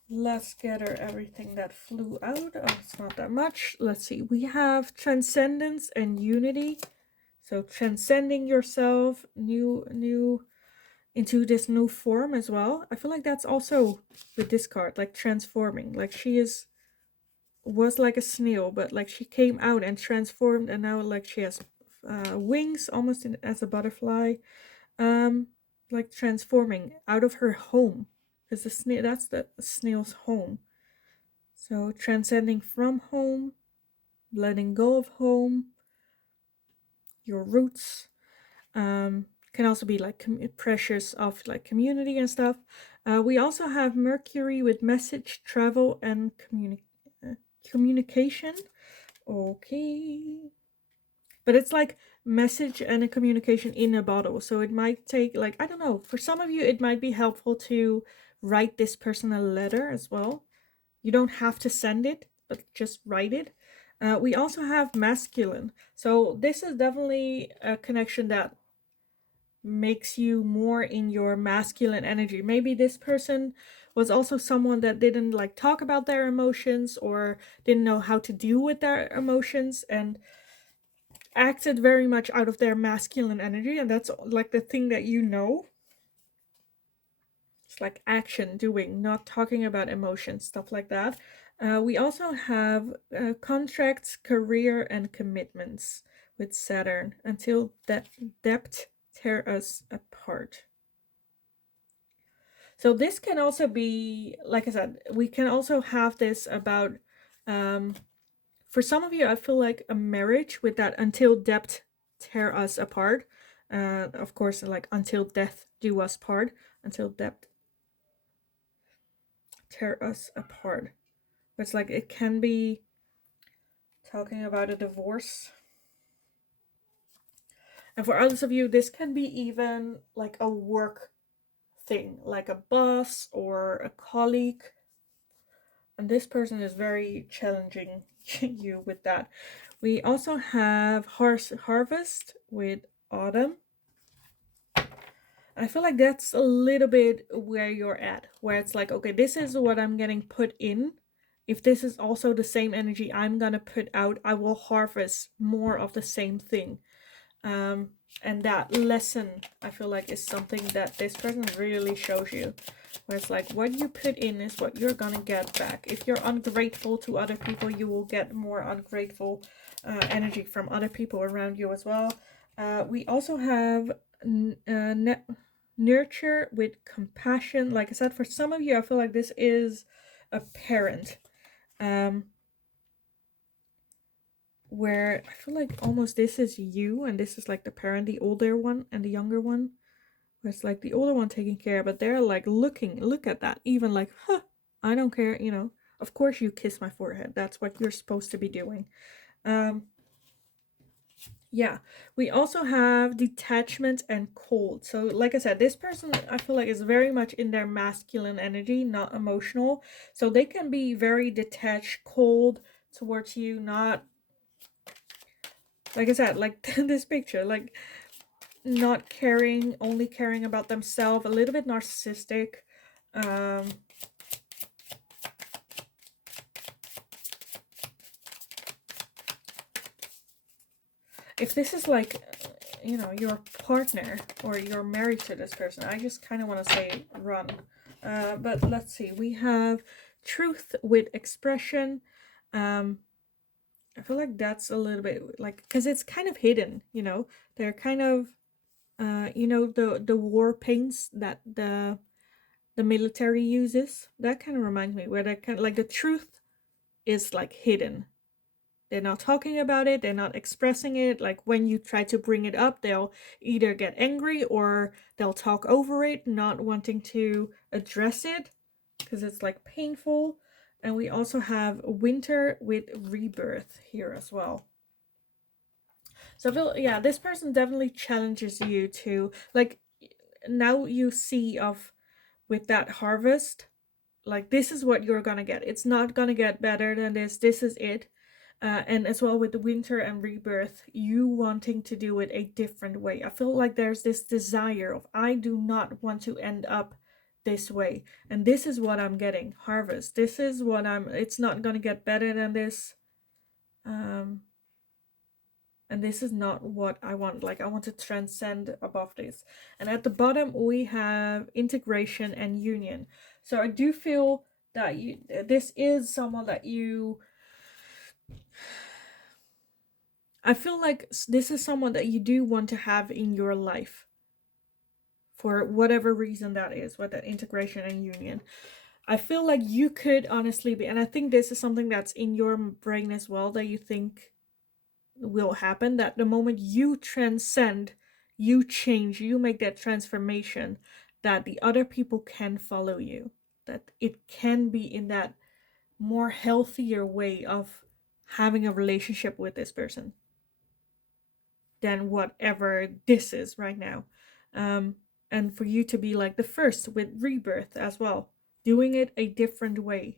let's gather everything that flew out. Oh, it's not that much. Let's see. We have transcendence and unity. So transcending yourself, new into this new form as well. I feel like that's also with this card, like transforming. Like she was like a snail, but like she came out and transformed, and now like she has wings almost as a butterfly. Like transforming out of her home, because the snail, that's the snail's home. So transcending from home, letting go of home, your roots. Can also be like pressures of like community and stuff. We also have Mercury with message, travel, and communication. Okay. But it's like message and a communication in a bottle. So it might take like, I don't know, for some of you, it might be helpful to write this person a letter as well. You don't have to send it, but just write it. We also have masculine. So this is definitely a connection that makes you more in your masculine energy. Maybe this person was also someone that didn't like talk about their emotions or didn't know how to deal with their emotions and acted very much out of their masculine energy, and that's like the thing that you know. It's like action, doing, not talking about emotions, stuff like that. We also have contracts, career, and commitments with Saturn until that depth tear us apart. So this can also be, like I said, we can also have this about, for some of you, I feel like a marriage with that until depth tear us apart. Of course, like until death do us part, until depth tear us apart. But it's like it can be talking about a divorce. And for others of you, this can be even like a work thing, like a boss or a colleague. And this person is very challenging you with that. We also have harvest with autumn. I feel like that's a little bit where you're at, where it's like, okay, this is what I'm getting put in. If this is also the same energy I'm gonna put out, I will harvest more of the same thing. And that lesson, I feel like, is something that this person really shows you. Where it's like, what you put in is what you're gonna get back. If you're ungrateful to other people, you will get more ungrateful energy from other people around you as well. We also have nurture with compassion. Like I said, for some of you, I feel like this is a parent. Where I feel like almost this is you and this is like the parent, the older one and the younger one. Where it's like the older one taking care, but they're like look at that, even like, huh, I don't care, you know. Of course you kiss my forehead. That's what you're supposed to be doing. Yeah, we also have detachment and cold. So, like I said, this person I feel like is very much in their masculine energy, not emotional. So, they can be very detached, cold towards you, not like I said, like this picture, like not caring, only caring about themselves, a little bit narcissistic. Um, if this is like, you know, your partner or you're married to this person, I just kind of want to say run. But let's see, we have truth with expression. Um, I feel like that's a little bit like, because it's kind of hidden, you know, they're kind of, you know, the war paints that the military uses. That kind of reminds me where they're kind of like the truth is like hidden. They're not talking about it, they're not expressing it. Like when you try to bring it up, they'll either get angry or they'll talk over it, not wanting to address it because it's like painful. And we also have winter with rebirth here as well. So I feel, yeah, this person definitely challenges you to like, now you see of with that harvest, like this is what you're gonna get. It's not gonna get better than this. This is it. And as well with the winter and rebirth, you wanting to do it a different way. I feel like there's this desire of I do not want to end up this way, and this is what I'm getting. Harvest. This is what I'm. It's not gonna get better than this. Um, and this is not what I want. Like I want to transcend above this. And at the bottom we have integration and union. So I do feel that you this is someone that you I feel like this is someone that you do want to have in your life for whatever reason that is, with that integration and union. I feel like you could honestly be, and I think this is something that's in your brain as well that you think will happen, that the moment you transcend, you change, you make that transformation, that the other people can follow you, that it can be in that more healthier way of having a relationship with this person than whatever this is right now. Um, and for you to be like the first with rebirth as well, doing it a different way.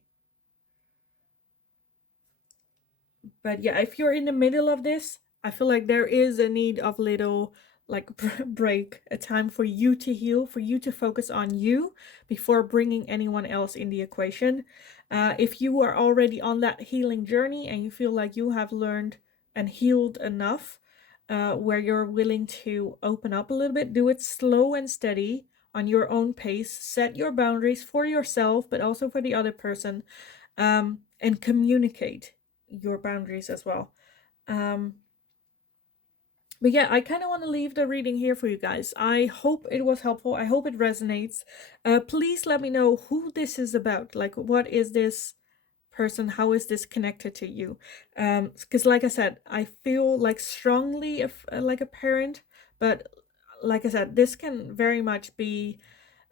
But yeah, if you're in the middle of this, I feel like there is a need of little like break, a time for you to heal, for you to focus on you before bringing anyone else in the equation. If you are already on that healing journey and you feel like you have learned and healed enough, where you're willing to open up a little bit, do it slow and steady on your own pace. Set your boundaries for yourself, but also for the other person, and communicate your boundaries as well. Um, but yeah, I kind of want to leave the reading here for you guys. I hope it was helpful. I hope it resonates. Please let me know who this is about. Like, what is this person? How is this connected to you? Because like I said, I feel like strongly if like a parent, but like I said, this can very much be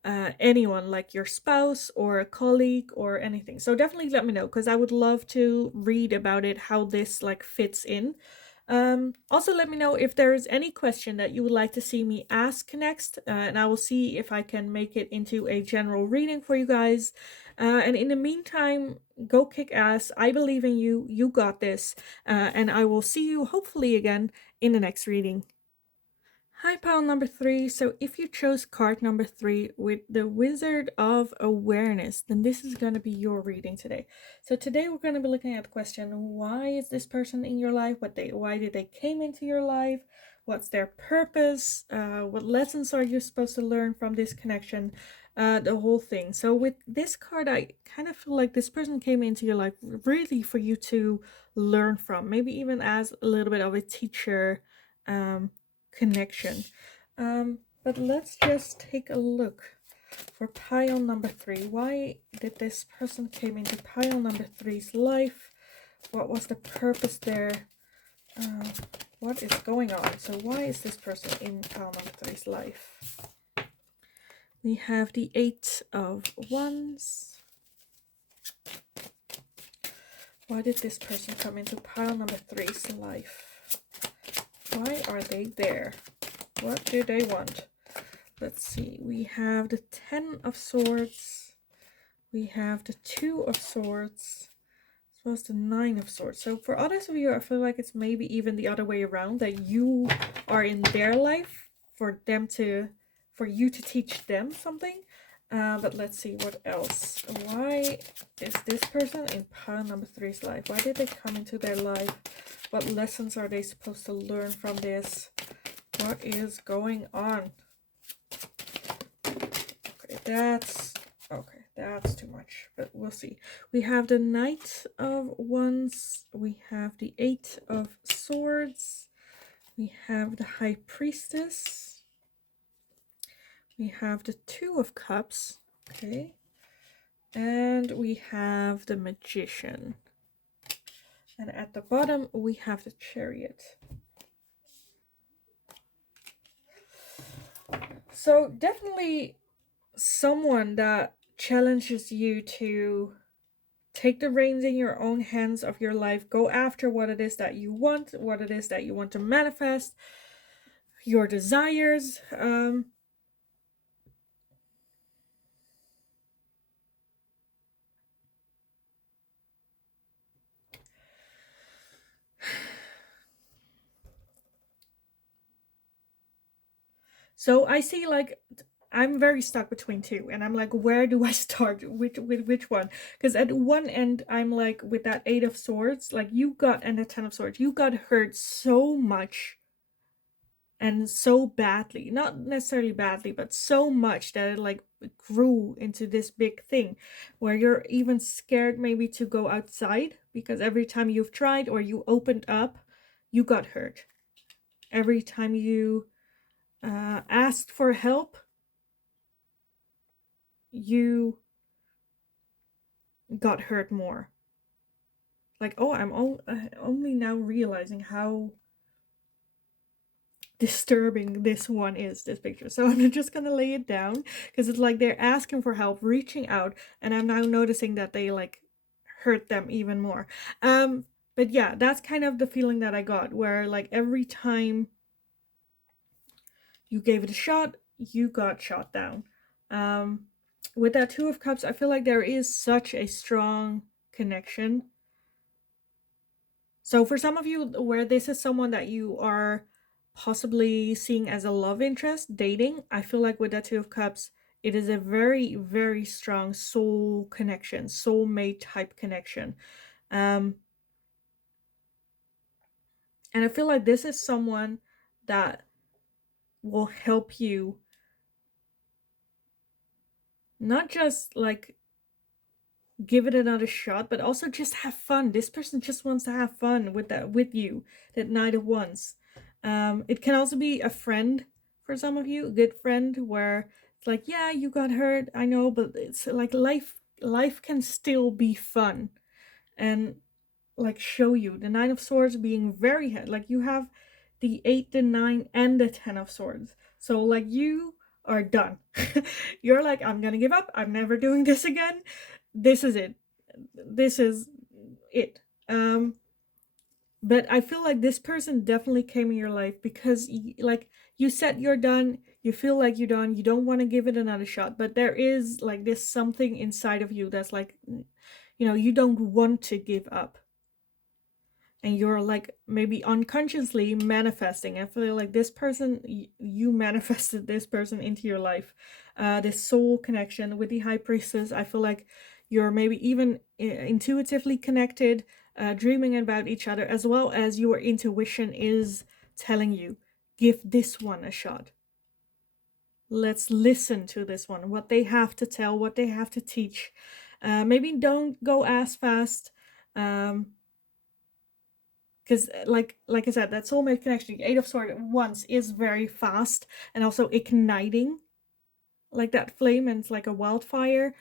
anyone, like your spouse or a colleague or anything. So definitely let me know, because I would love to read about it, how this like fits in. Also let me know if there's any question that you would like to see me ask next, and I will see if I can make it into a general reading for you guys. And in the meantime, go kick ass. I believe in you. You got this. And I will see you hopefully again in the next reading. Hi, pile number 3. So if you chose card number 3 with the Wizard of Awareness, then this is going to be your reading today. So today we're going to be looking at the question, why is this person in your life? Why did they came into your life? What's their purpose? What lessons are you supposed to learn from this connection? The whole thing. So with this card, I kind of feel like this person came into your life really for you to learn from, maybe even as a little bit of a teacher, connection. But let's just take a look for pile number 3. Why did this person came into pile number 3's life? What was the purpose there? What is going on? So why is this person in pile number 3's life? We have the 8 of Wands. Why did this person come into pile number 3's life? Why are they there? What do they want? Let's see. We have the 10 of Swords. We have the 2 of Swords. As well as the 9 of Swords. So for others of you, I feel like it's maybe even the other way around. That you are in their life for you to teach them something. But let's see what else. Why is this person in pile number 3's life? Why did they come into their life? What lessons are they supposed to learn from this? What is going on? Okay, that's too much, but we'll see. We have the Knight of Wands. We have the 8 of Swords. We have the High Priestess. We have the 2 of Cups. Okay. And we have the Magician. And at the bottom, we have the Chariot. So definitely someone that challenges you to take the reins in your own hands of your life. Go after what it is that you want, what it is that you want to manifest, your desires. So I see, like, I'm very stuck between two, and I'm like, where do I start with which one? Because at one end, I'm like, with that 8 of Swords, like, you got, and the 10 of Swords, you got hurt so much and so badly, not necessarily badly, but so much that it like grew into this big thing where you're even scared maybe to go outside, because every time you've tried or you opened up, you got hurt. Every time you asked for help, you got hurt more. Like, oh, I'm only now realizing how disturbing this one is, this picture. So I'm just gonna lay it down, because it's like they're asking for help, reaching out, and I'm now noticing that they like hurt them even more. But yeah, that's kind of the feeling that I got, where like every time you gave it a shot, you got shot down. With that 2 of Cups, I feel like there is such a strong connection. So for some of you, where this is someone that you are possibly seeing as a love interest, dating, I feel like with that 2 of Cups, it is a very, very strong soul connection, soulmate type connection. And I feel like this is someone that will help you not just like give it another shot, but also just have fun. This person just wants to have fun with you, that Knight of Wands. It can also be a friend for some of you, a good friend, where it's like, yeah, you got hurt, I know, but it's like life can still be fun, and like show you the 9 of Swords being very like you have the 8, the 9, and the 10 of Swords. So like you are done. You're like, I'm gonna give up. I'm never doing this again. This is it. This is it. But I feel like this person definitely came in your life because like you said you're done, you feel like you're done, you don't want to give it another shot, but there is like this something inside of you that's like, you know, you don't want to give up. And you're like maybe unconsciously manifesting. I feel like this person, you manifested this person into your life. This soul connection with the High Priestess. I feel like you're maybe even intuitively connected, dreaming about each other, as well as your intuition is telling you, give this one a shot. Let's listen to this one, what they have to tell, what they have to teach. Maybe don't go as fast. Because like I said, that soulmate connection, the 8 of Swords once is very fast and also igniting, like that flame, and it's like a wildfire,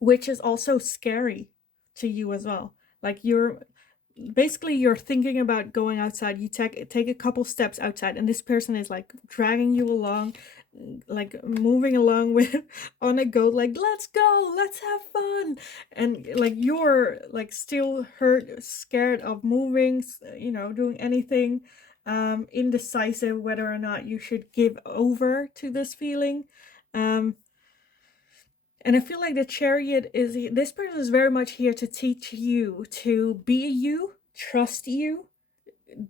which is also scary to you as well. Like you're thinking about going outside, you take a couple steps outside, and this person is like dragging you along, like moving along with on a go, like let's go, let's have fun, and like you're like still hurt, scared of moving, doing anything, indecisive whether or not you should give over to this feeling. um and I feel like the chariot is, this person is very much here to teach you to be you, trust you,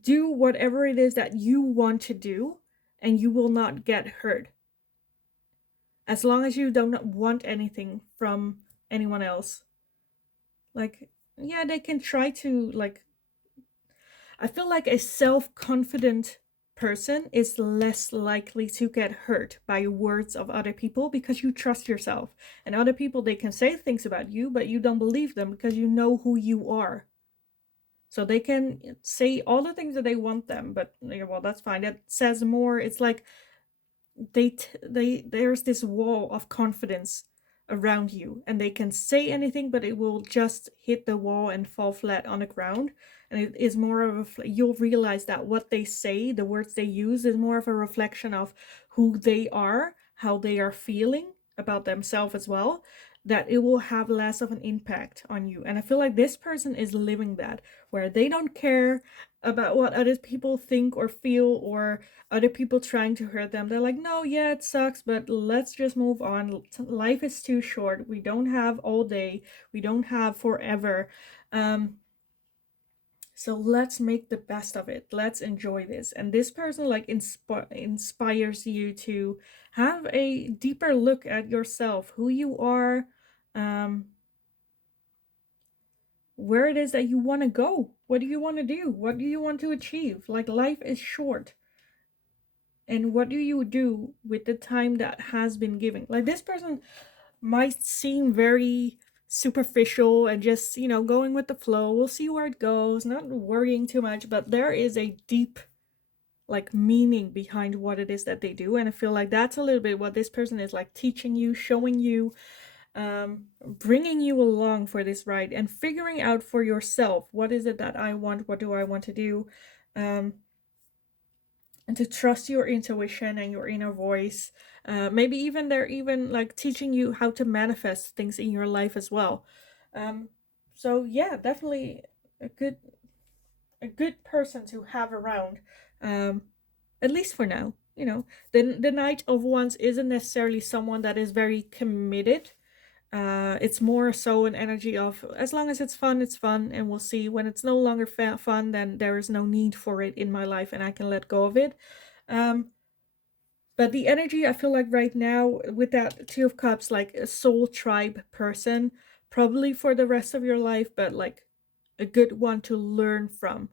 do whatever it is that you want to do, and you will not get hurt as long as you don't want anything from anyone else. Like, yeah, they can try to, like, I feel like a self-confident person is less likely to get hurt by words of other people because you trust yourself. And other people, they can say things about you, but you don't believe them because you know who you are. So they can say all the things that they want them, but well, that's fine. That says more. It's like there's this wall of confidence around you, and they can say anything, but it will just hit the wall and fall flat on the ground. And it is more of a, you'll realize that what they say, the words they use, is more of a reflection of who they are, how they are feeling about themselves as well, that it will have less of an impact on you. And I feel like this person is living that, where they don't care about what other people think or feel, or other people trying to hurt them. They're like, no, yeah, it sucks, but let's just move on. Life is too short. We don't have all day. We don't have forever. So let's make the best of it. Let's enjoy this. And this person like inspires you to have a deeper look at yourself, who you are, where it is that you want to go. What do you want to do? What do you want to achieve? Like, life is short. And what do you do with the time that has been given? Like, this person might seem very superficial and just, going with the flow. We'll see where it goes, not worrying too much, but there is a deep like meaning behind what it is that they do. And I feel like that's a little bit what this person is like teaching you, showing you, bringing you along for this ride and figuring out for yourself, what is it that I want? What do I want to do? And to trust your intuition and your inner voice. Maybe even they're even like teaching you how to manifest things in your life as well. So yeah, definitely a good person to have around, at least for now. The Knight of Wands isn't necessarily someone that is very committed. It's more so an energy of, as long as it's fun, and we'll see. When it's no longer fun, then there is no need for it in my life, and I can let go of it. But the energy I feel like right now with that Two of Cups, like a soul tribe person, probably for the rest of your life, but like a good one to learn from.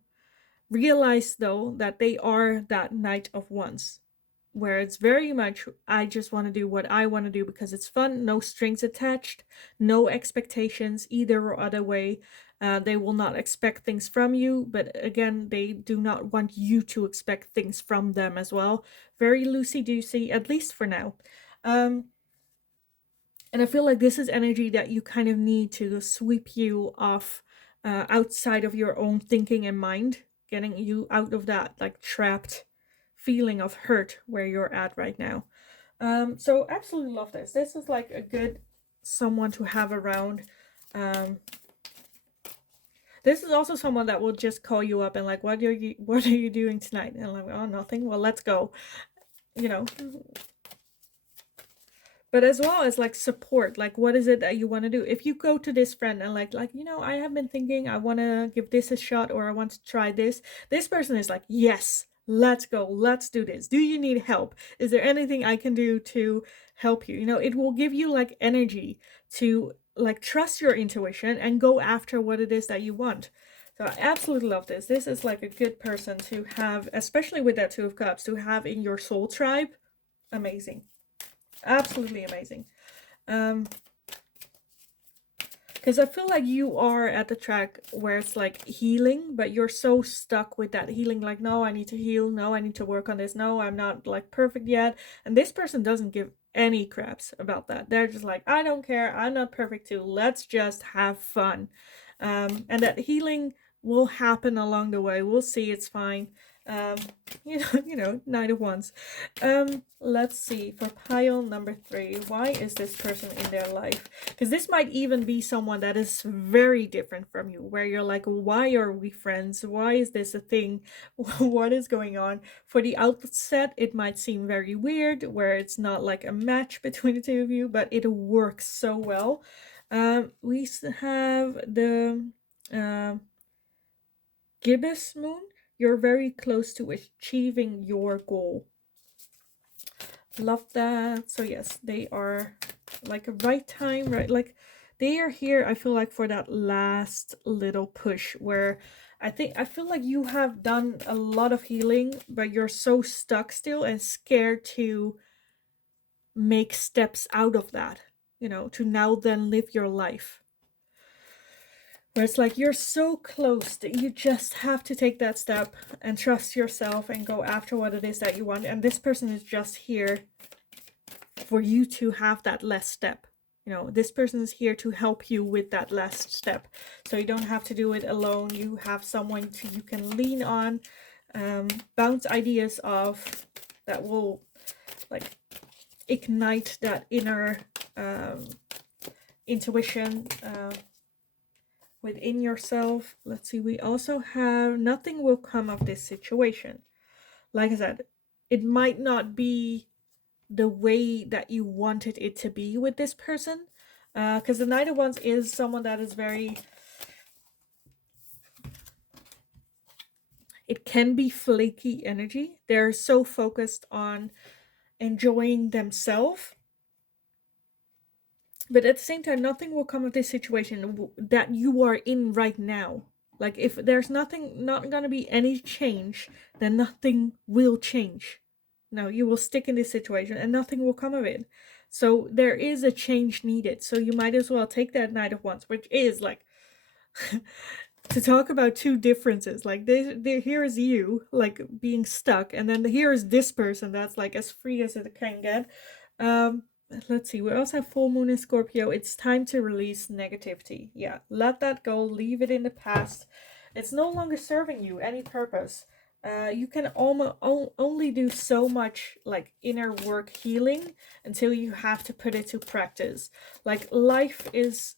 Realize though that they are that Knight of Wands, where it's very much, I just want to do what I want to do because it's fun, no strings attached, no expectations either or other way. They will not expect things from you, but again, they do not want you to expect things from them as well. Very loosey-goosey, at least for now. And I feel like this is energy that you kind of need to sweep you off, outside of your own thinking and mind, getting you out of that like trapped feeling of hurt where you're at right now. So absolutely love this. This is like a good someone to have around. This is also someone that will just call you up and like, what are you doing tonight? And I'm like, oh, nothing. Well, let's go. But as well as like support, like what is it that you want to do? If you go to this friend and like I have been thinking I want to give this a shot, or I want to try this. This person is like, yes, let's go, let's do this. Do you need help? Is there anything I can do to help you? It will give you like energy to like trust your intuition and go after what it is that you want. So I absolutely love this. This is like a good person to have, especially with that Two of Cups, to have in your soul tribe. Amazing. Absolutely amazing. Because I feel like you are at the track where it's like healing, but you're so stuck with that healing, like, no, I need to heal, no, I need to work on this, no, I'm not like perfect yet. And this person doesn't give any craps about that. They're just like, I don't care, I'm not perfect too, let's just have fun. And that healing will happen along the way. We'll see, it's fine. Um, Knight of Wands. Let's see, for pile number 3, why is this person in their life? Because this might even be someone that is very different from you, where you're like, why are we friends? Why is this a thing? What is going on? For the outset, it might seem very weird, where it's not like a match between the two of you, but it works so well. We have the gibbous moon. You're very close to achieving your goal. Love that. So yes, they are like a right time, right? Like they are here, I feel like, for that last little push where I feel like you have done a lot of healing, but you're so stuck still and scared to make steps out of that, to now then live your life. Where it's like you're so close that you just have to take that step and trust yourself and go after what it is that you want. And this person is just here for you to have that last step. This person is here to help you with that last step. So you don't have to do it alone. You have someone you can lean on, bounce ideas off that will like ignite that inner intuition within yourself. Let's see, we also have nothing will come of this situation. Like I said, it might not be the way that you wanted it to be with this person, because the Knight of Wands is someone that is very, it can be flaky energy. They're so focused on enjoying themselves, but at the same time, nothing will come of this situation that you are in right now. Like if there's not gonna be any change, then nothing will change. No, you will stick in this situation and nothing will come of it. So there is a change needed. So you might as well take that Knight of Wands, which is like to talk about two differences. Like here is you like being stuck, and then here is this person that's like as free as it can get. Let's see, we also have full moon in Scorpio. It's time to release negativity. Yeah, let that go, leave it in the past. It's no longer serving you any purpose. You can only do so much like inner work healing until you have to put it to practice. Like life is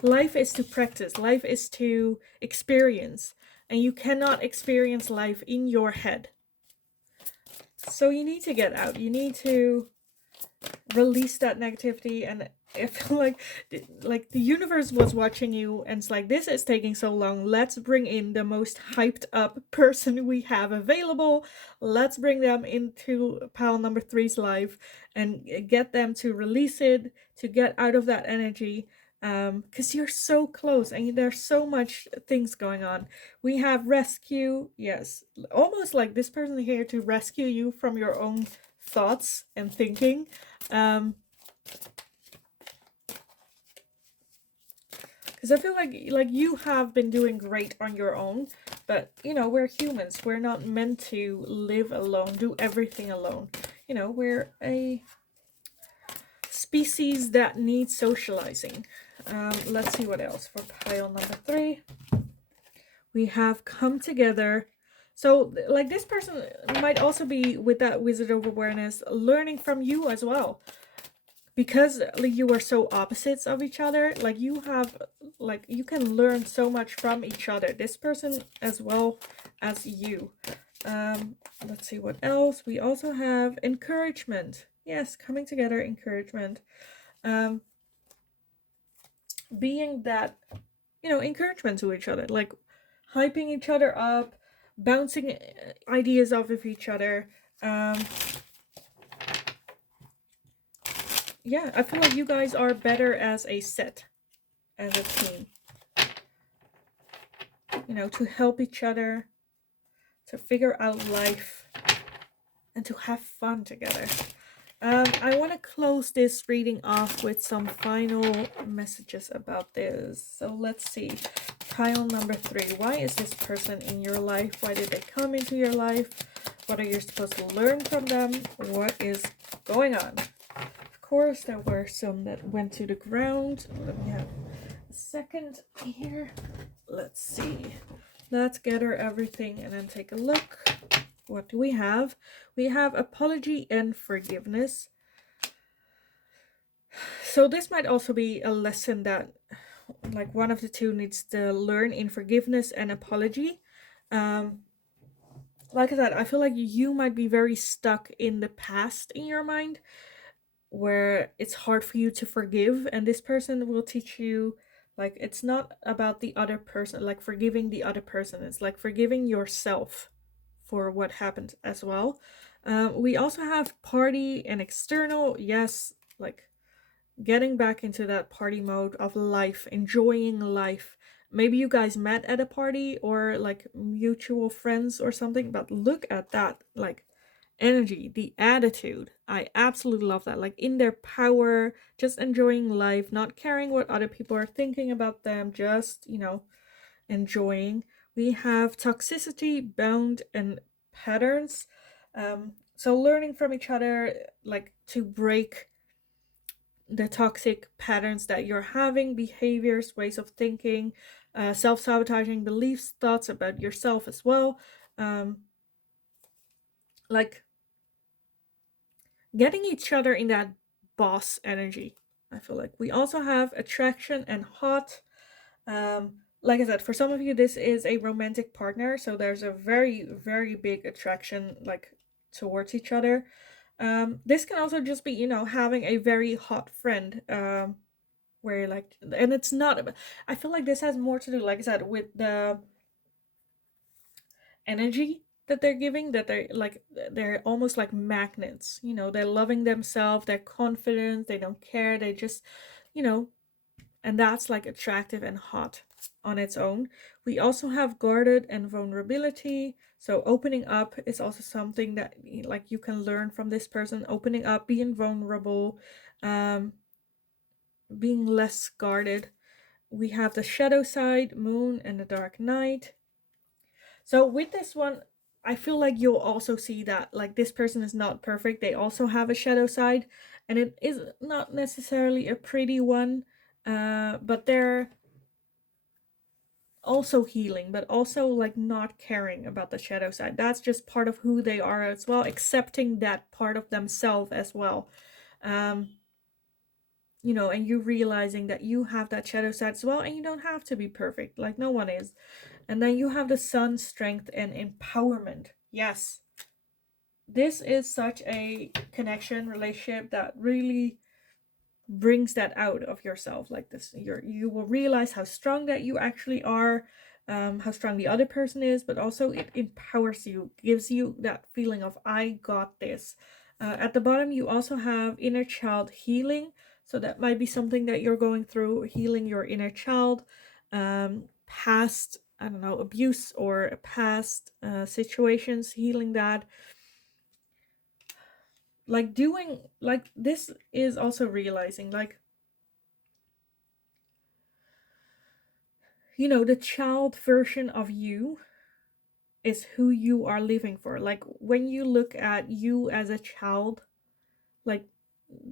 to practice, life is to experience, and you cannot experience life in your head. So you need to get out. You need to release that negativity. And I feel like the universe was watching you and it's like, this is taking so long. Let's bring in the most hyped up person we have available. Let's bring them into pile number 3's life and get them to release it, to get out of that energy. Because you're so close and there's so much things going on. We have rescue, yes, almost like this person here to rescue you from your own thoughts and thinking. Because I feel like you have been doing great on your own, but we're humans. We're not meant to live alone, do everything alone. We're a species that needs socializing. Let's see what else for pile number 3. We have come together. So like this person might also be with that Wizard of Awareness learning from you as well. Because you are so opposites of each other, like you can learn so much from each other. This person as well as you. Let's see what else. We also have encouragement. Yes, coming together, encouragement. Being that, encouragement to each other, like hyping each other up, bouncing ideas off of each other. Yeah, I feel like you guys are better as a set, as a team. To help each other, to figure out life, and to have fun together. I want to close this reading off with some final messages about this. So let's see. Pile number 3. Why is this person in your life? Why did they come into your life? What are you supposed to learn from them? What is going on? Of course, there were some that went to the ground. Let me have a second here. Let's see. Let's gather everything and then take a look. What do we have? We have apology and forgiveness. So this might also be a lesson that like one of the two needs to learn in forgiveness and apology. Like I said, I feel like you might be very stuck in the past in your mind where it's hard for you to forgive, and this person will teach you like it's not about the other person, like forgiving the other person, it's like forgiving yourself for what happened as well. We also have party and external. Yes, like getting back into that party mode of life, enjoying life. Maybe you guys met at a party or like mutual friends or something, but look at that like energy, the attitude. I absolutely love that. Like in their power, just enjoying life, not caring what other people are thinking about them, just, enjoying. We have toxicity, bound, and patterns. So learning from each other, like to break the toxic patterns that you're having, behaviors, ways of thinking, self-sabotaging beliefs, thoughts about yourself as well. Like getting each other in that boss energy. I feel like we also have attraction and hot. Like I said, for some of you, this is a romantic partner, so there's a very, very big attraction like towards each other. This can also just be, having a very hot friend. Where like, and it's not. I feel like this has more to do, like I said, with the energy that they're giving, that they're almost like magnets, they're loving themselves, they're confident, they don't care, they just, you know and that's like attractive and hot on its own. We also have guarded and vulnerability, so opening up is also something that like you can learn from this person, opening up, being vulnerable, um being less guarded. We have the shadow side, moon, and the dark night. So with this one, I feel like you'll also see that like this person is not perfect. They also have a shadow side, and it is not necessarily a pretty one, but they're also healing, but also like not caring about the shadow side. That's just part of who they are as well, accepting that part of themselves as well. Um, and you realizing that you have that shadow side as well, and you don't have to be perfect, like no one is. And then you have the sun, strength, and empowerment. Yes, this is such a connection relationship that really brings that out of yourself. Like this, you will realize how strong that you actually are, how strong the other person is, but also it empowers you, gives you that feeling of I got this. At the bottom, you also have inner child healing. So that might be something that you're going through, healing your inner child, past, I don't know, abuse or past situations, healing that. Like doing, like this is also realizing, like, the child version of you is who you are living for. Like when you look at you as a child, like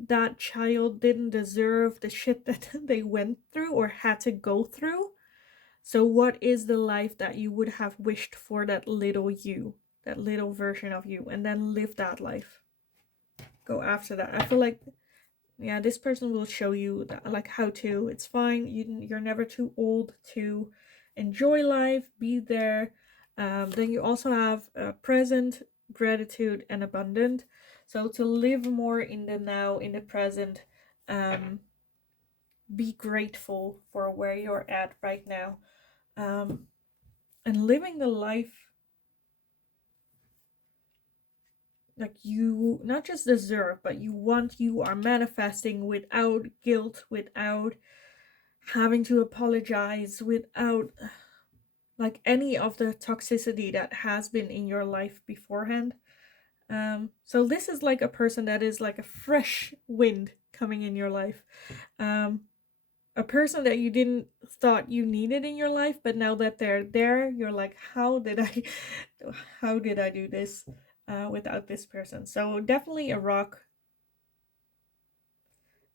that child didn't deserve the shit that they went through or had to go through. So what is the life that you would have wished for that little you, that little version of you, and then live that life. Go after that. I feel like, yeah, this person will show you that, like how to. It's fine. You're never too old to enjoy life, be there. Then you also have present, gratitude, and abundant. So to live more in the now, in the present, be grateful for where you're at right now, and living the life like you not just deserve, but you are manifesting without guilt, without having to apologize, without like any of the toxicity that has been in your life beforehand. So this is like a person that is like a fresh wind coming in your life. A person that you didn't thought you needed in your life, but now that they're there, you're like, how did I do this without this person? So definitely a rock.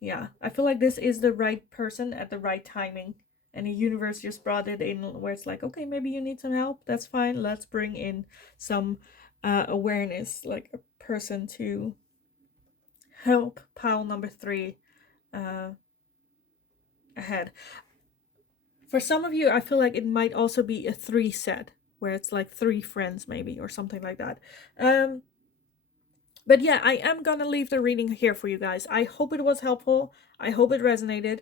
Yeah, I feel like this is the right person at the right timing, and the universe just brought it in where it's like, okay, maybe you need some help. That's fine. Let's bring in some awareness, like a person to help pile number 3 ahead. For some of you, I feel like it might also be a 3 set, where it's like 3 friends maybe, or something like that. But yeah, I am gonna leave the reading here for you guys. I hope it was helpful. I hope it resonated.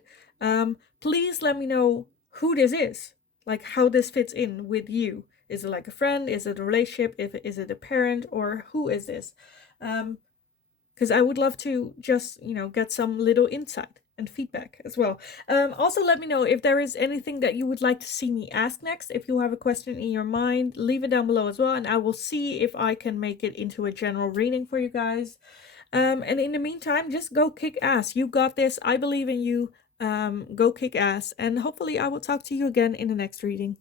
Please let me know who this is, like how this fits in with you. Is it like a friend? Is it a relationship? Is it a parent? Or who is this? Because I would love to just, get some little insight and feedback as well. Also, let me know if there is anything that you would like to see me ask next. If you have a question in your mind, leave it down below as well, and I will see if I can make it into a general reading for you guys. And in the meantime, just go kick ass. You got this. I believe in you. Go kick ass, and hopefully I will talk to you again in the next reading.